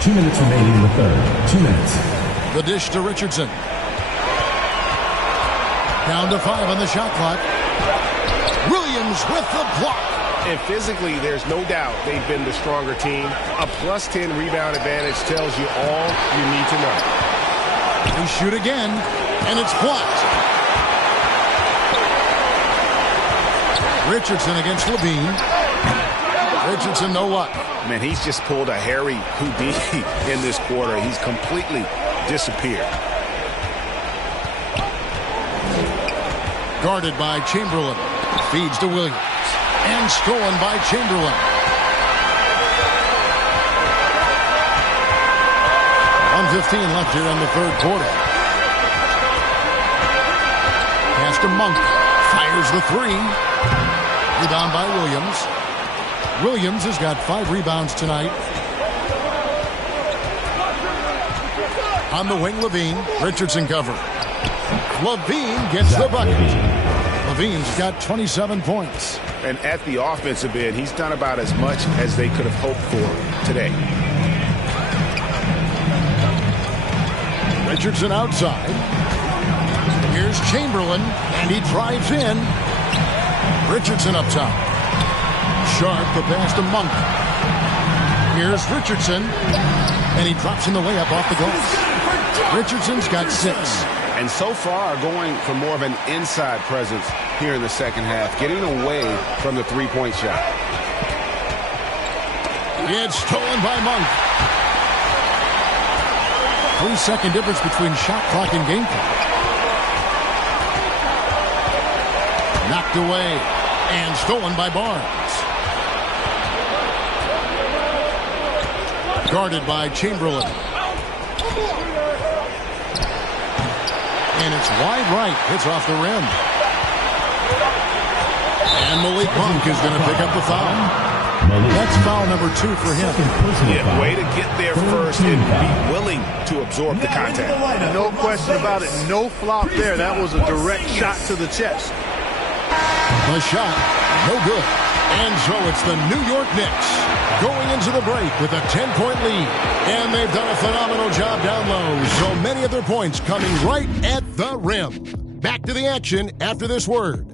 2 minutes remaining in the third. 2 minutes. The dish to Richardson. Down to 5 on the shot clock. Williams with the block. And physically, there's no doubt they've been the stronger team. A plus 10 rebound advantage tells you all you need to know. They shoot again, and it's blocked. Richardson against Levine. Richardson, no luck. Man, he's just pulled a Harry Houdini in this quarter. He's completely disappeared. Guarded by Chamberlain. Feeds to Williams. And stolen by Chamberlain. 1:15 left here in the third quarter. Pass to Monk. Fires the 3. Rebound by Williams. Williams has got 5 rebounds tonight. On the wing, Levine. Richardson cover. Levine gets the bucket. Levine's got 27 points. And at the offensive end, he's done about as much as they could have hoped for today. Richardson outside. Here's Chamberlain, and he drives in. Richardson up top. Sharp, the pass to Monk. Here's Richardson, and he drops in the layup off the glass. Richardson's got 6. And so far, going for more of an inside presence here in the second half, getting away from the three-point shot. It's stolen by Monk. 3-second difference between shot clock and game clock. Knocked away and stolen by Barnes. Guarded by Chamberlain. And it's wide right. Hits off the rim. And Malik Monk is going to pick up the foul. That's foul number 2 for him. Yeah, way to get there first and be willing to absorb the contact. No question about it. No flop there. That was a direct shot to the chest. The shot, no good. And so it's the New York Knicks going into the break with a 10-point lead. And they've done a phenomenal job down low. So many of their points coming right at the rim. Back to the action after this word.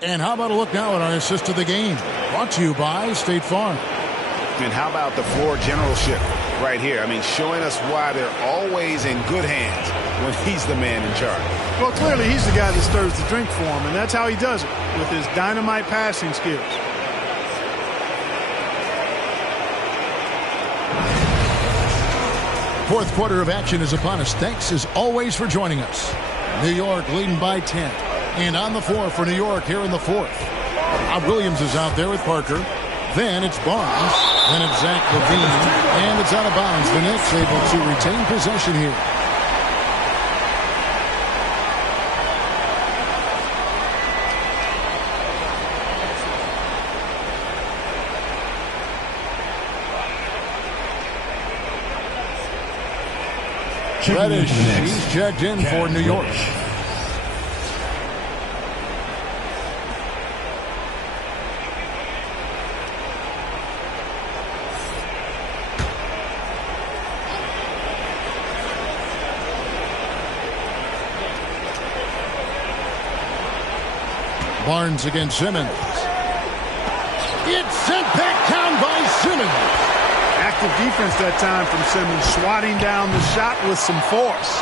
And how about a look now at our assist to the game? Brought to you by State Farm. And how about the floor generalship right here? I mean, showing us why they're always in good hands when he's the man in charge. Well, clearly he's the guy that stirs the drink for him, and that's how he does it, with his dynamite passing skills. Fourth quarter of action is upon us. Thanks as always for joining us. New York leading by 10. And on the floor for New York here in the fourth. Williams is out there with Parker. Then it's Barnes. Then it's Zach LaVine. And it's out of bounds. The Knicks able to retain possession here. Reddish, he's checked in for New York. Barnes against Simmons. It's sent back down by Simmons. Active defense that time from Simmons, swatting down the shot with some force.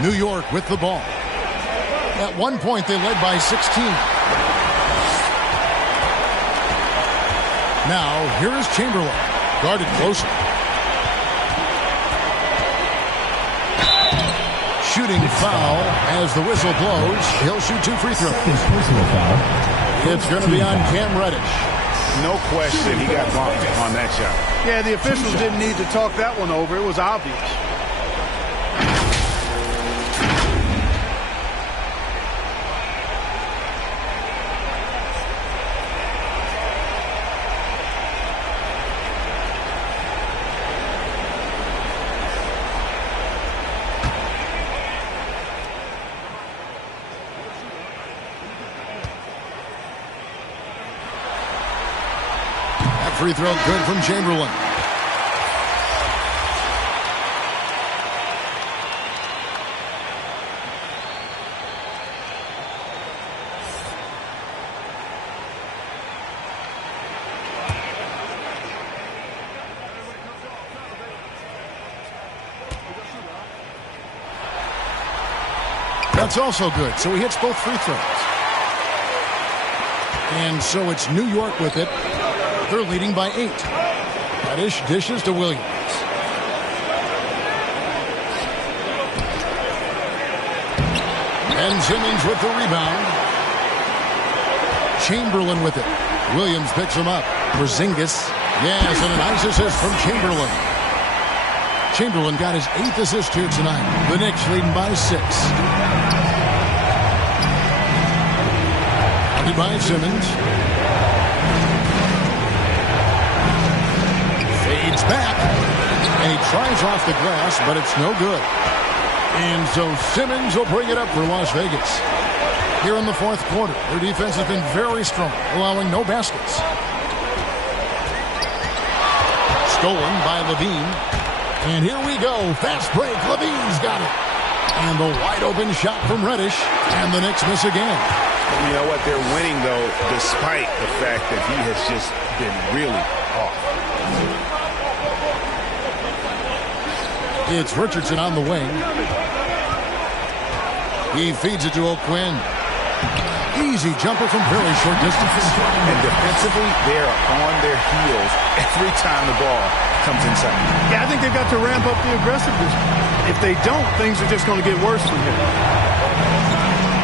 New York with the ball. At one point, they led by 16. Now, here is Chamberlain. Guarded closely. Shooting foul as the whistle blows. He'll shoot 2 free throws. It's going to be on Cam Reddish. No question he got bumped on that shot. Yeah, the officials didn't need to talk that one over. It was obvious. Free throw good from Chamberlain. That's also good. So he hits both free throws. And so it's New York with it. They're leading by 8. Reddish dishes to Williams. And Simmons with the rebound. Chamberlain with it. Williams picks him up. Porzingis. Yes, and a nice assist from Chamberlain. Chamberlain got his 8th assist here tonight. The Knicks leading by 6. Guarded by Simmons. Fades back. And he tries off the glass, but it's no good. And so Simmons will bring it up for Las Vegas. Here in the fourth quarter, their defense has been very strong, allowing no baskets. Stolen by Levine. And here we go. Fast break. Levine's got it. And the wide open shot from Reddish. And the Knicks miss again. You know what? They're winning, though, despite the fact that he has just been really off. It's Richardson on the wing. He feeds it to O'Quinn. Easy jumper from very short distance. And defensively, they're on their heels every time the ball comes inside. Yeah, I think they've got to ramp up the aggressiveness. If they don't, things are just going to get worse from here.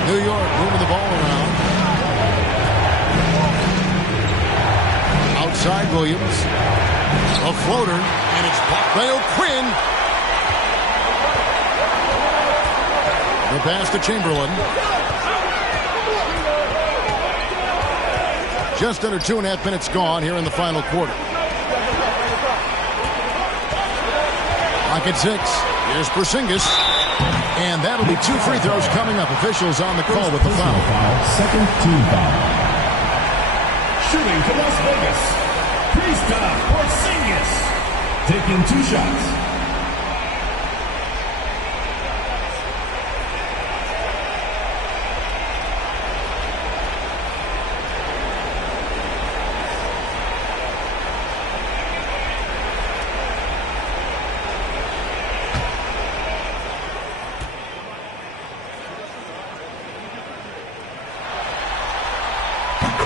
New York moving the ball around. Outside Williams. A floater, and it's blocked by O'Quinn. The pass to Chamberlain. Just under 2.5 minutes gone here in the final quarter. Clock at 6. Here's Porzingis. And that'll be 2 free throws coming up. Officials on the call with the foul. Second team foul. Shooting to Las Vegas. Kristaps Porzingis. Taking 2 shots.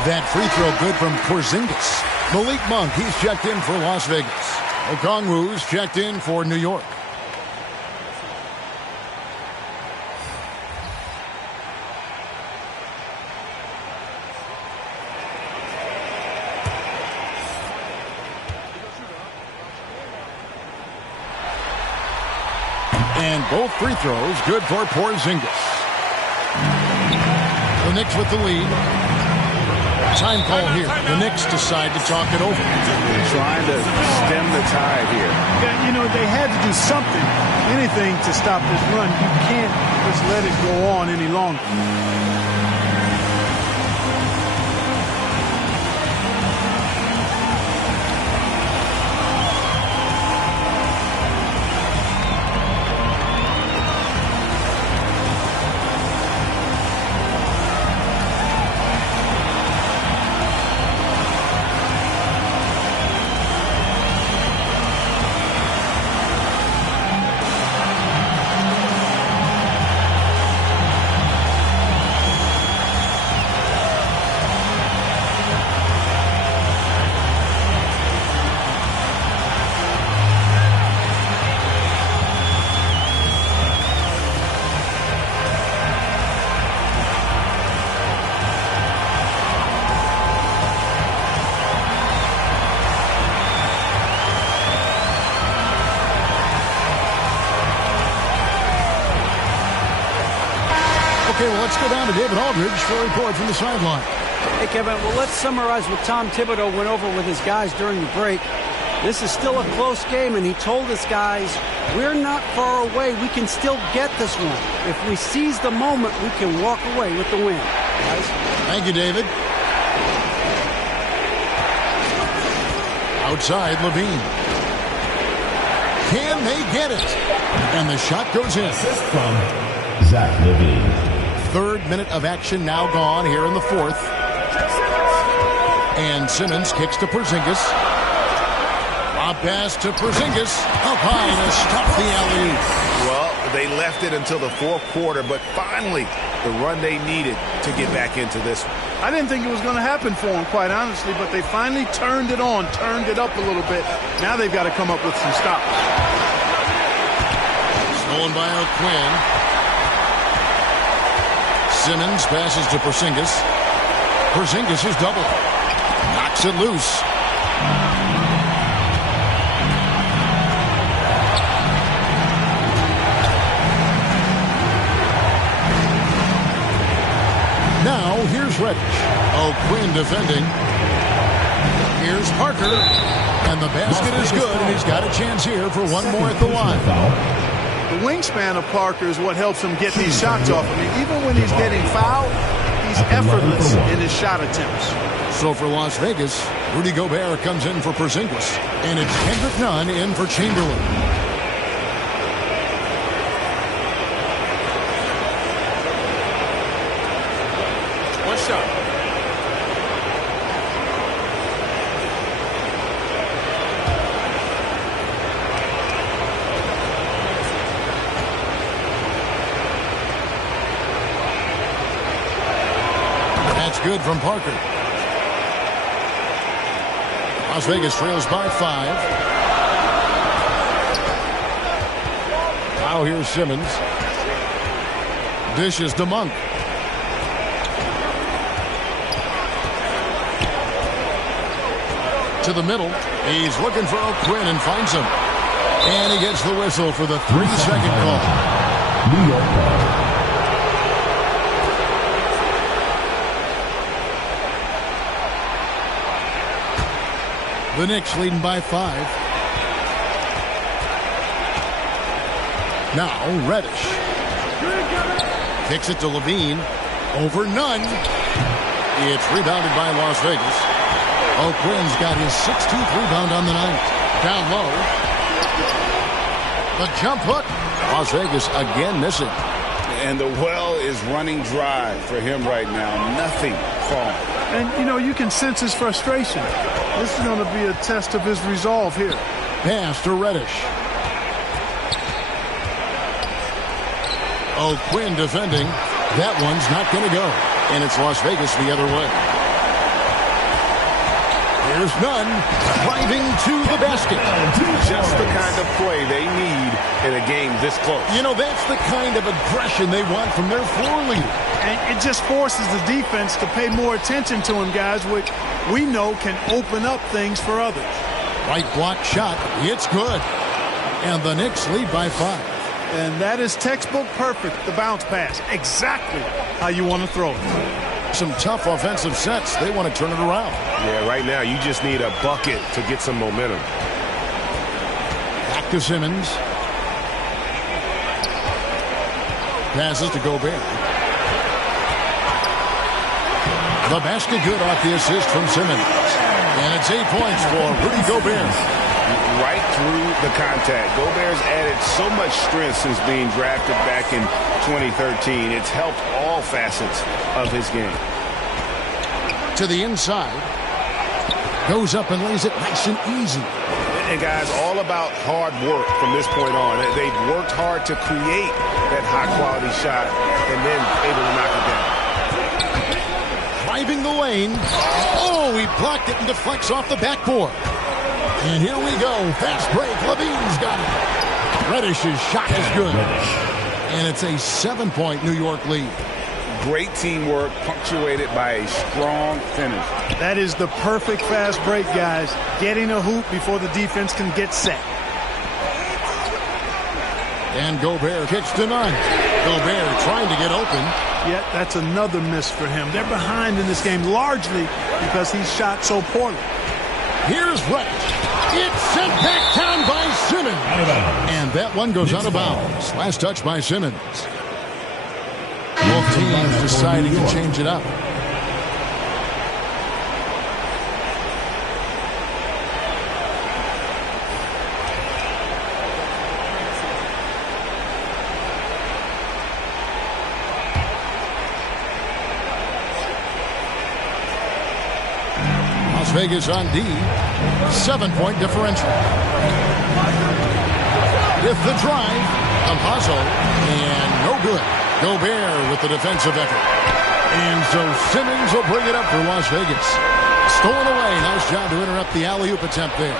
That free throw good from Porzingis. Malik Monk, he's checked in for Las Vegas. Okongwu's checked in for New York. And both free throws good for Porzingis. The Knicks with the lead. Time call here. The Knicks decide to talk it over. Trying to stem the tide here. Yeah, you know, they had to do something, anything to stop this run. You can't just let it go on any longer. Okay, well, let's go down to David Aldridge for a report from the sideline. Hey, Kevin, well, let's summarize what Tom Thibodeau went over with his guys during the break. This is still a close game, and he told his guys, we're not far away. We can still get this one. If we seize the moment, we can walk away with the win. Guys? Thank you, David. Outside, Levine. Can they get it? And the shot goes in. Assist from Zach Levine. Third minute of action now gone here in the fourth. And Simmons kicks to Porzingis. A pass to Porzingis. Up high to stop the alley-oop. Well, they left it until the fourth quarter, but finally the run they needed to get back into this one. I didn't think it was going to happen for them, quite honestly, but they finally turned it on, turned it up a little bit. Now they've got to come up with some stops. Stolen by O'Quinn. Simmons passes to Porzingis. Porzingis is double. Knocks it loose. Now here's Reddish. Quinn defending. Here's Parker. And the basket is good, and he's got a chance here for one more at the line. The wingspan of Parker is what helps him get these shots off. I mean, even when he's getting fouled, he's effortless in his shot attempts. So for Las Vegas, Rudy Gobert comes in for Porzingis. And it's Kendrick Nunn in for Chamberlain. One shot. That's good from Parker. Las Vegas trails by 5. Now here's Simmons. Dishes to Monk. To the middle. He's looking for O'Quinn and finds him. And he gets the whistle for the 3-second call. New York ball. The Knicks leading by 5. Now Reddish. Kicks it to Levine. Over Nunn. It's rebounded by Las Vegas. O'Quinn's got his 16th rebound on the night. Down low. The jump hook. Las Vegas again missing. And the well is running dry for him right now. Nothing falling. And, you know, you can sense his frustration. This is going to be a test of his resolve here. Pass to Reddish. O'Quinn defending. That one's not going to go. And it's Las Vegas the other way. Here's Nunn driving to the basket. Just the kind of play they need in a game this close. You know, that's the kind of aggression they want from their floor leader. And it just forces the defense to pay more attention to him, guys, which we know can open up things for others. Right block shot. It's good. And the Knicks lead by 5. And that is textbook perfect, the bounce pass. Exactly how you want to throw it. Some tough offensive sets. They want to turn it around. Yeah, right now you just need a bucket to get some momentum. Back to Simmons. Passes to Gobert. The basket good off the assist from Simmons. And it's 8 points for Rudy Gobert. Right through the contact. Gobert's added so much strength since being drafted back in 2013. It's helped all facets of his game. To the inside. Goes up and lays it nice and easy. And guys, all about hard work from this point on. They've worked hard to create that high-quality shot and then able to knock it down. Driving the lane. Oh, he blocked it and deflects off the backboard. And here we go. Fast break. Levine's got it. Reddish's shot is good. And it's a 7-point New York lead. Great teamwork punctuated by a strong finish. That is the perfect fast break, guys. Getting a hoop before the defense can get set. And Gobert kicks to Nunn. Gobert trying to get open. Yet that's another miss for him. They're behind in this game largely because he shot so poorly. Here's Reddish. It's sent back down by Simmons. And that one goes out of bounds. Last touch by Simmons. Both teams deciding to change it up. Las Vegas on D. 7-point differential. With the drive, Campazzo, and no good. Gobert with the defensive effort. And so Simmons will bring it up for Las Vegas. Stolen away. Nice job to interrupt the alley-oop attempt there.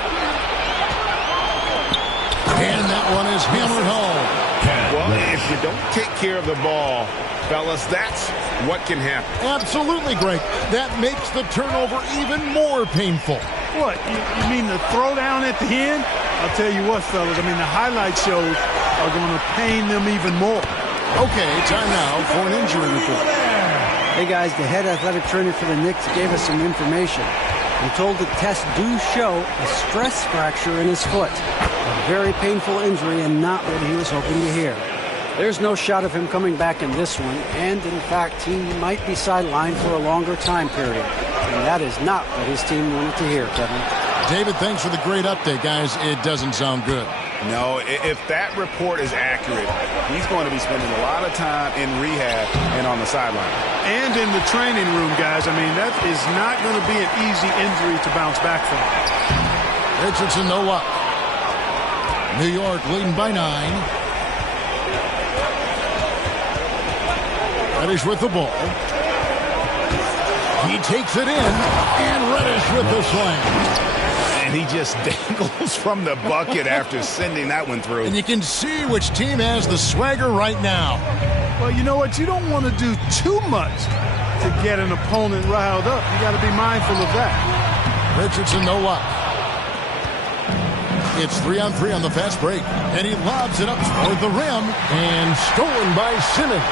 And that one is hammered home. Well, if you don't take care of the ball, fellas, that's what can happen. Absolutely, Greg. That makes the turnover even more painful. What? You mean the throwdown at the end? I'll tell you what, fellas. I mean, the highlight shows are going to pain them even more. Okay, time now for an injury report. Hey guys, the head athletic trainer for the Knicks gave us some information. I'm told the tests do show a stress fracture in his foot. A very painful injury and not what he was hoping to hear. There's no shot of him coming back in this one, and in fact, he might be sidelined for a longer time period. And that is not what his team wanted to hear, Kevin. David, thanks for the great update, guys. It doesn't sound good. No, if that report is accurate, he's going to be spending a lot of time in rehab and on the sideline. And in the training room, guys. I mean, that is not going to be an easy injury to bounce back from. Richardson, no luck. New York leading by 9. Reddish with the ball. He takes it in, and Reddish with the slam. And he just dangles from the bucket after sending that one through. And you can see which team has the swagger right now. Well, you know what? You don't want to do too much to get an opponent riled up. You got to be mindful of that. Richardson, no luck. It's 3-on-3 on the fast break. And he lobs it up toward the rim. And stolen by Simmons.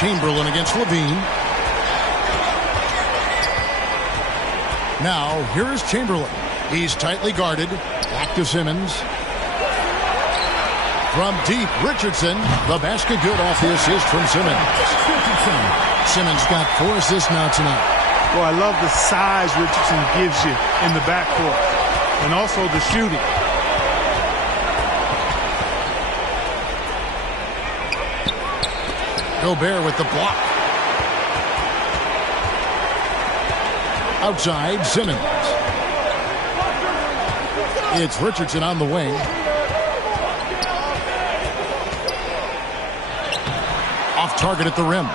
Chamberlain against Levine. Now, here's Chamberlain. He's tightly guarded. Back to Simmons. From deep, Richardson. The basket good off the assist from Simmons. Simmons got 4 assists now tonight. Well, I love the size Richardson gives you in the backcourt. And also the shooting. Gobert with the block. Outside, Simmons. It's Richardson on the wing. Off target at the rim.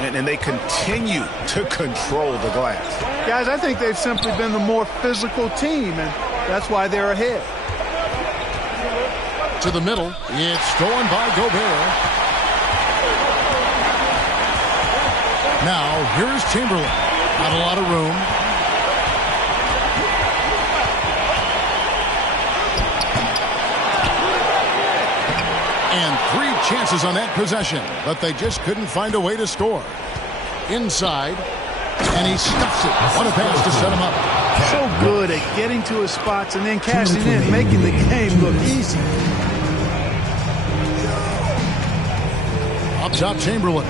And they continue to control the glass. Guys, I think they've simply been the more physical team, and that's why they're ahead. To the middle. It's stolen by Gobert. Now, here's Chamberlain. Not a lot of room. And 3 chances on that possession, but they just couldn't find a way to score. Inside, and he stuffs it. What a pass to set him up. So good at getting to his spots and then cashing in, making the game look easy. Up top, Chamberlain.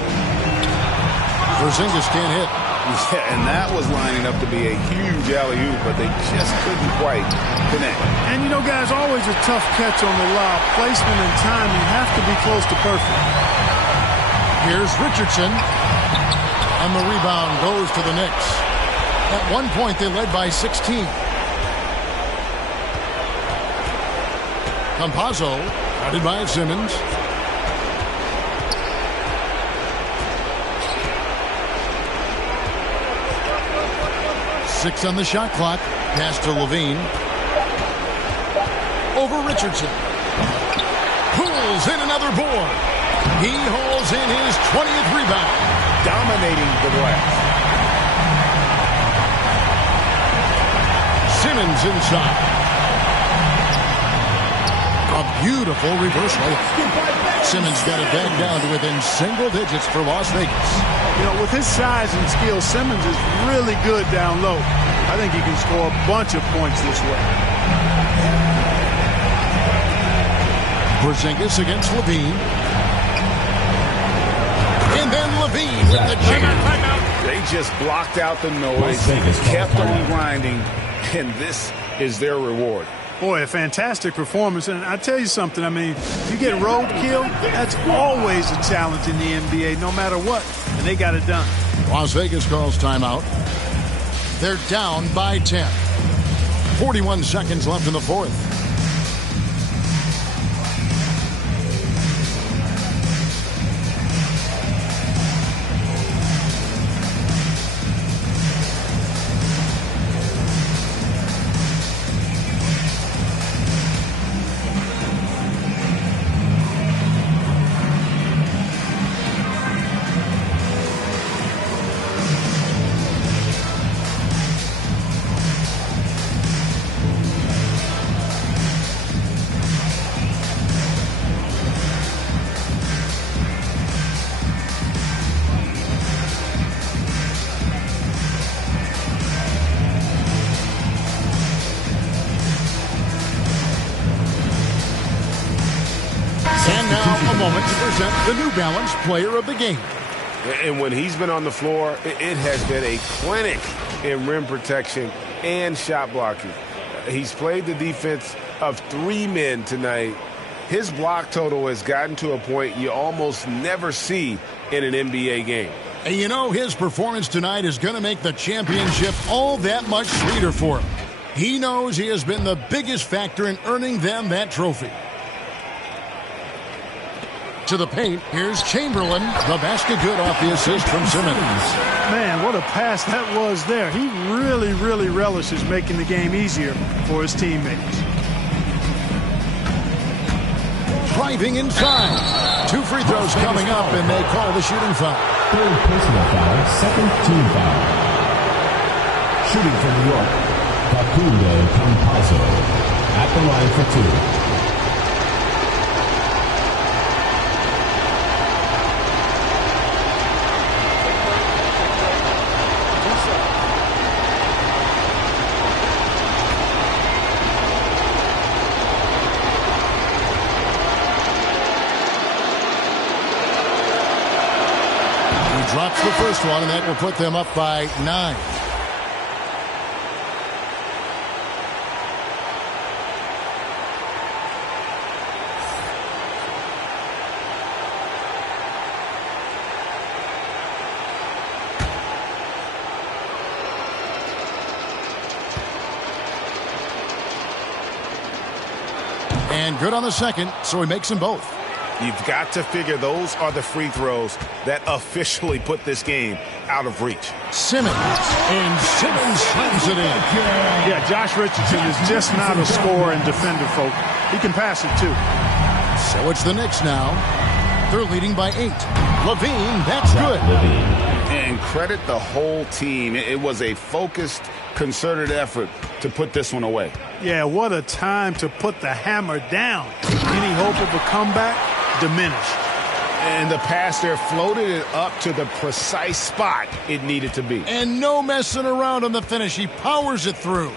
Porzingis can't hit. Yeah, and that was lining up to be a huge alley-oop, but they just couldn't quite connect. And, you know, guys, always a tough catch on the lob. Placement and timing have to be close to perfect. Here's Richardson. And the rebound goes to the Knicks. At one point, they led by 16. Campazzo, guarded by Simmons. Six on the shot clock. Pass to Levine. Over Richardson. Pulls in another board. He hauls in his 20th rebound. Dominating the glass. Simmons inside. A beautiful reversal. Simmons got it back down to within single digits for Las Vegas. You know, with his size and skill, Simmons is really good down low. I think he can score a bunch of points this way. Porzingis against Levine. And then Levine with the jam. They just blocked out the noise, kept them grinding, and this is their reward. Boy, a fantastic performance. And I tell you something, I mean, you get roadkill, that's always a challenge in the NBA, no matter what. And they got it done. Las Vegas calls timeout. They're down by 10. 41 seconds left in the fourth. moment to present the New Balance Player of the Game. And when he's been on the floor, it has been a clinic in rim protection and shot blocking. He's played the defense of 3 men tonight. His block total has gotten to a point you almost never see in an NBA game. And you know, his performance tonight is going to make the championship all that much sweeter for him. He knows he has been the biggest factor in earning them that trophy. To the paint, here's Chamberlain. The basket good off the assist from Simmons. Man, what a pass that was there. He really, really relishes making the game easier for his teammates. Driving inside. 2 free throws coming up, and they call the shooting foul. Third personal foul, second team foul. Shooting for New York, Facundo Campazzo. At the line for 2. Drops the first one, and that will put them up by 9. And good on the second, so he makes them both. You've got to figure those are the free throws that officially put this game out of reach. Simmons, and Simmons slams it in. Yeah, Josh Richardson is just not a scorer and defender, folks. He can pass it, too. So it's the Knicks now. They're leading by 8. Levine, that's good. And credit the whole team. It was a focused, concerted effort to put this one away. Yeah, what a time to put the hammer down. Any hope of a comeback? Diminished. And the pass there floated it up to the precise spot it needed to be. And no messing around on the finish. He powers it through.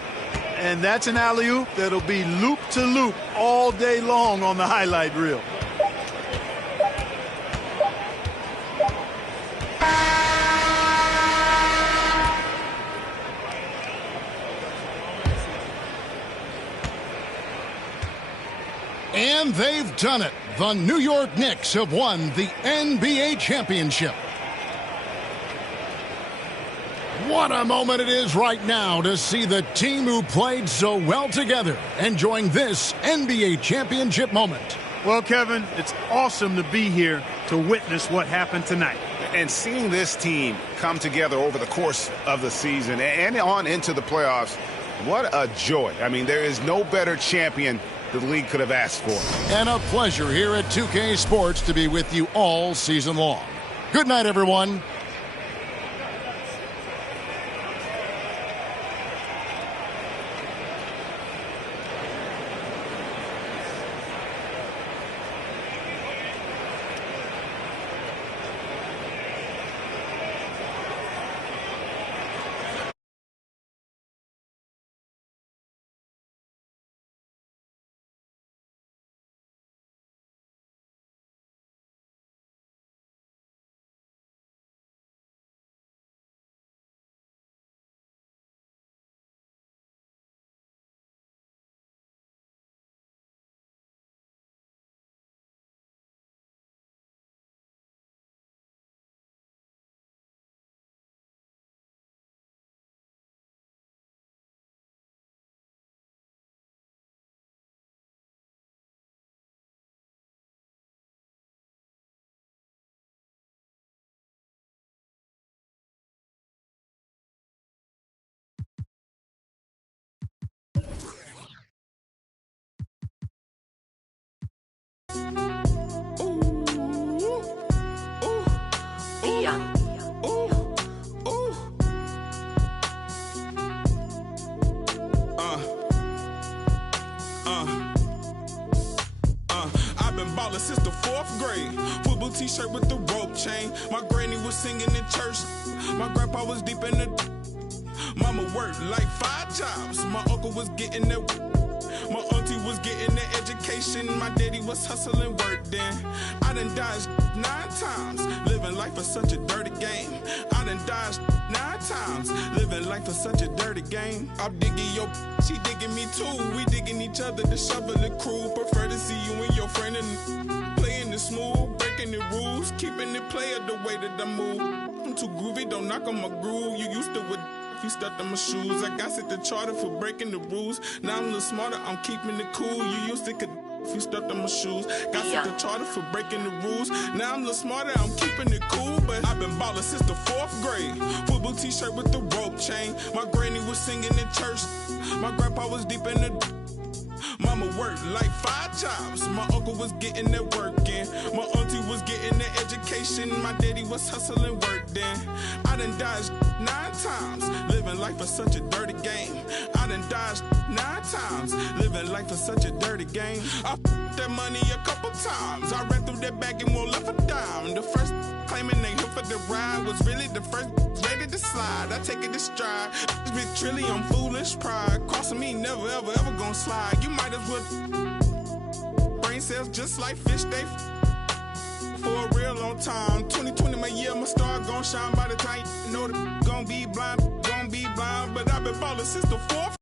And that's an alley-oop that'll be loop to loop all day long on the highlight reel. And they've done it. The New York Knicks have won the NBA championship. What a moment it is right now to see the team who played so well together enjoying this NBA championship moment. Well, Kevin, it's awesome to be here to witness what happened tonight. And seeing this team come together over the course of the season and on into the playoffs, what a joy. I mean, there is no better champion the league could have asked for. And a pleasure here at 2K Sports to be with you all season long. Good night, everyone. Since the 4th grade, football t-shirt with the rope chain. My granny was singing in church. My grandpa was deep in the. Mama worked like 5 jobs. My uncle was getting that. My auntie was getting the education. My daddy was hustling work then. I done dodged 9 times, living life for such a dirty game. I done dodged 9 times, living life for such a dirty game. I'm digging your, she digging me too. We digging each other, the shovel and crew. Prefer to see you and your friend and playing it smooth, breaking the rules, keeping it player the way that I move. I'm too groovy, don't knock on my groove. You used to with if you stepped on my shoes. I got set the charter for breaking the rules. Now I'm a little smarter, I'm keeping it cool. You used to could if you stepped on my shoes. Got set the charter for breaking the rules. Now I'm a little smarter, I'm keeping it cool. But I've been ballin' since the 4th grade. Football t-shirt with the rope chain. My granny was singing in church. My grandpa was deep in the Mama worked like 5 jobs. My uncle was getting that work in. My auntie was getting that education. My daddy was hustling work then. I done dodged 9 times, living life for such a dirty game. I done dodged 9 times, living life for such a dirty game. I f***ed that money a couple times. I ran through that bag and won't left a dime. The first claiming they here for the ride was really the first ready to slide. I take it to stride. Big trilly, I'm foolish pride. Crossing me, never ever ever gonna slide. You might as well brain cells just like fish, they for a real long time. 2020 my year, my star gon' shine by the time you know that gon' be blind. But I've been ballin' since the 4th.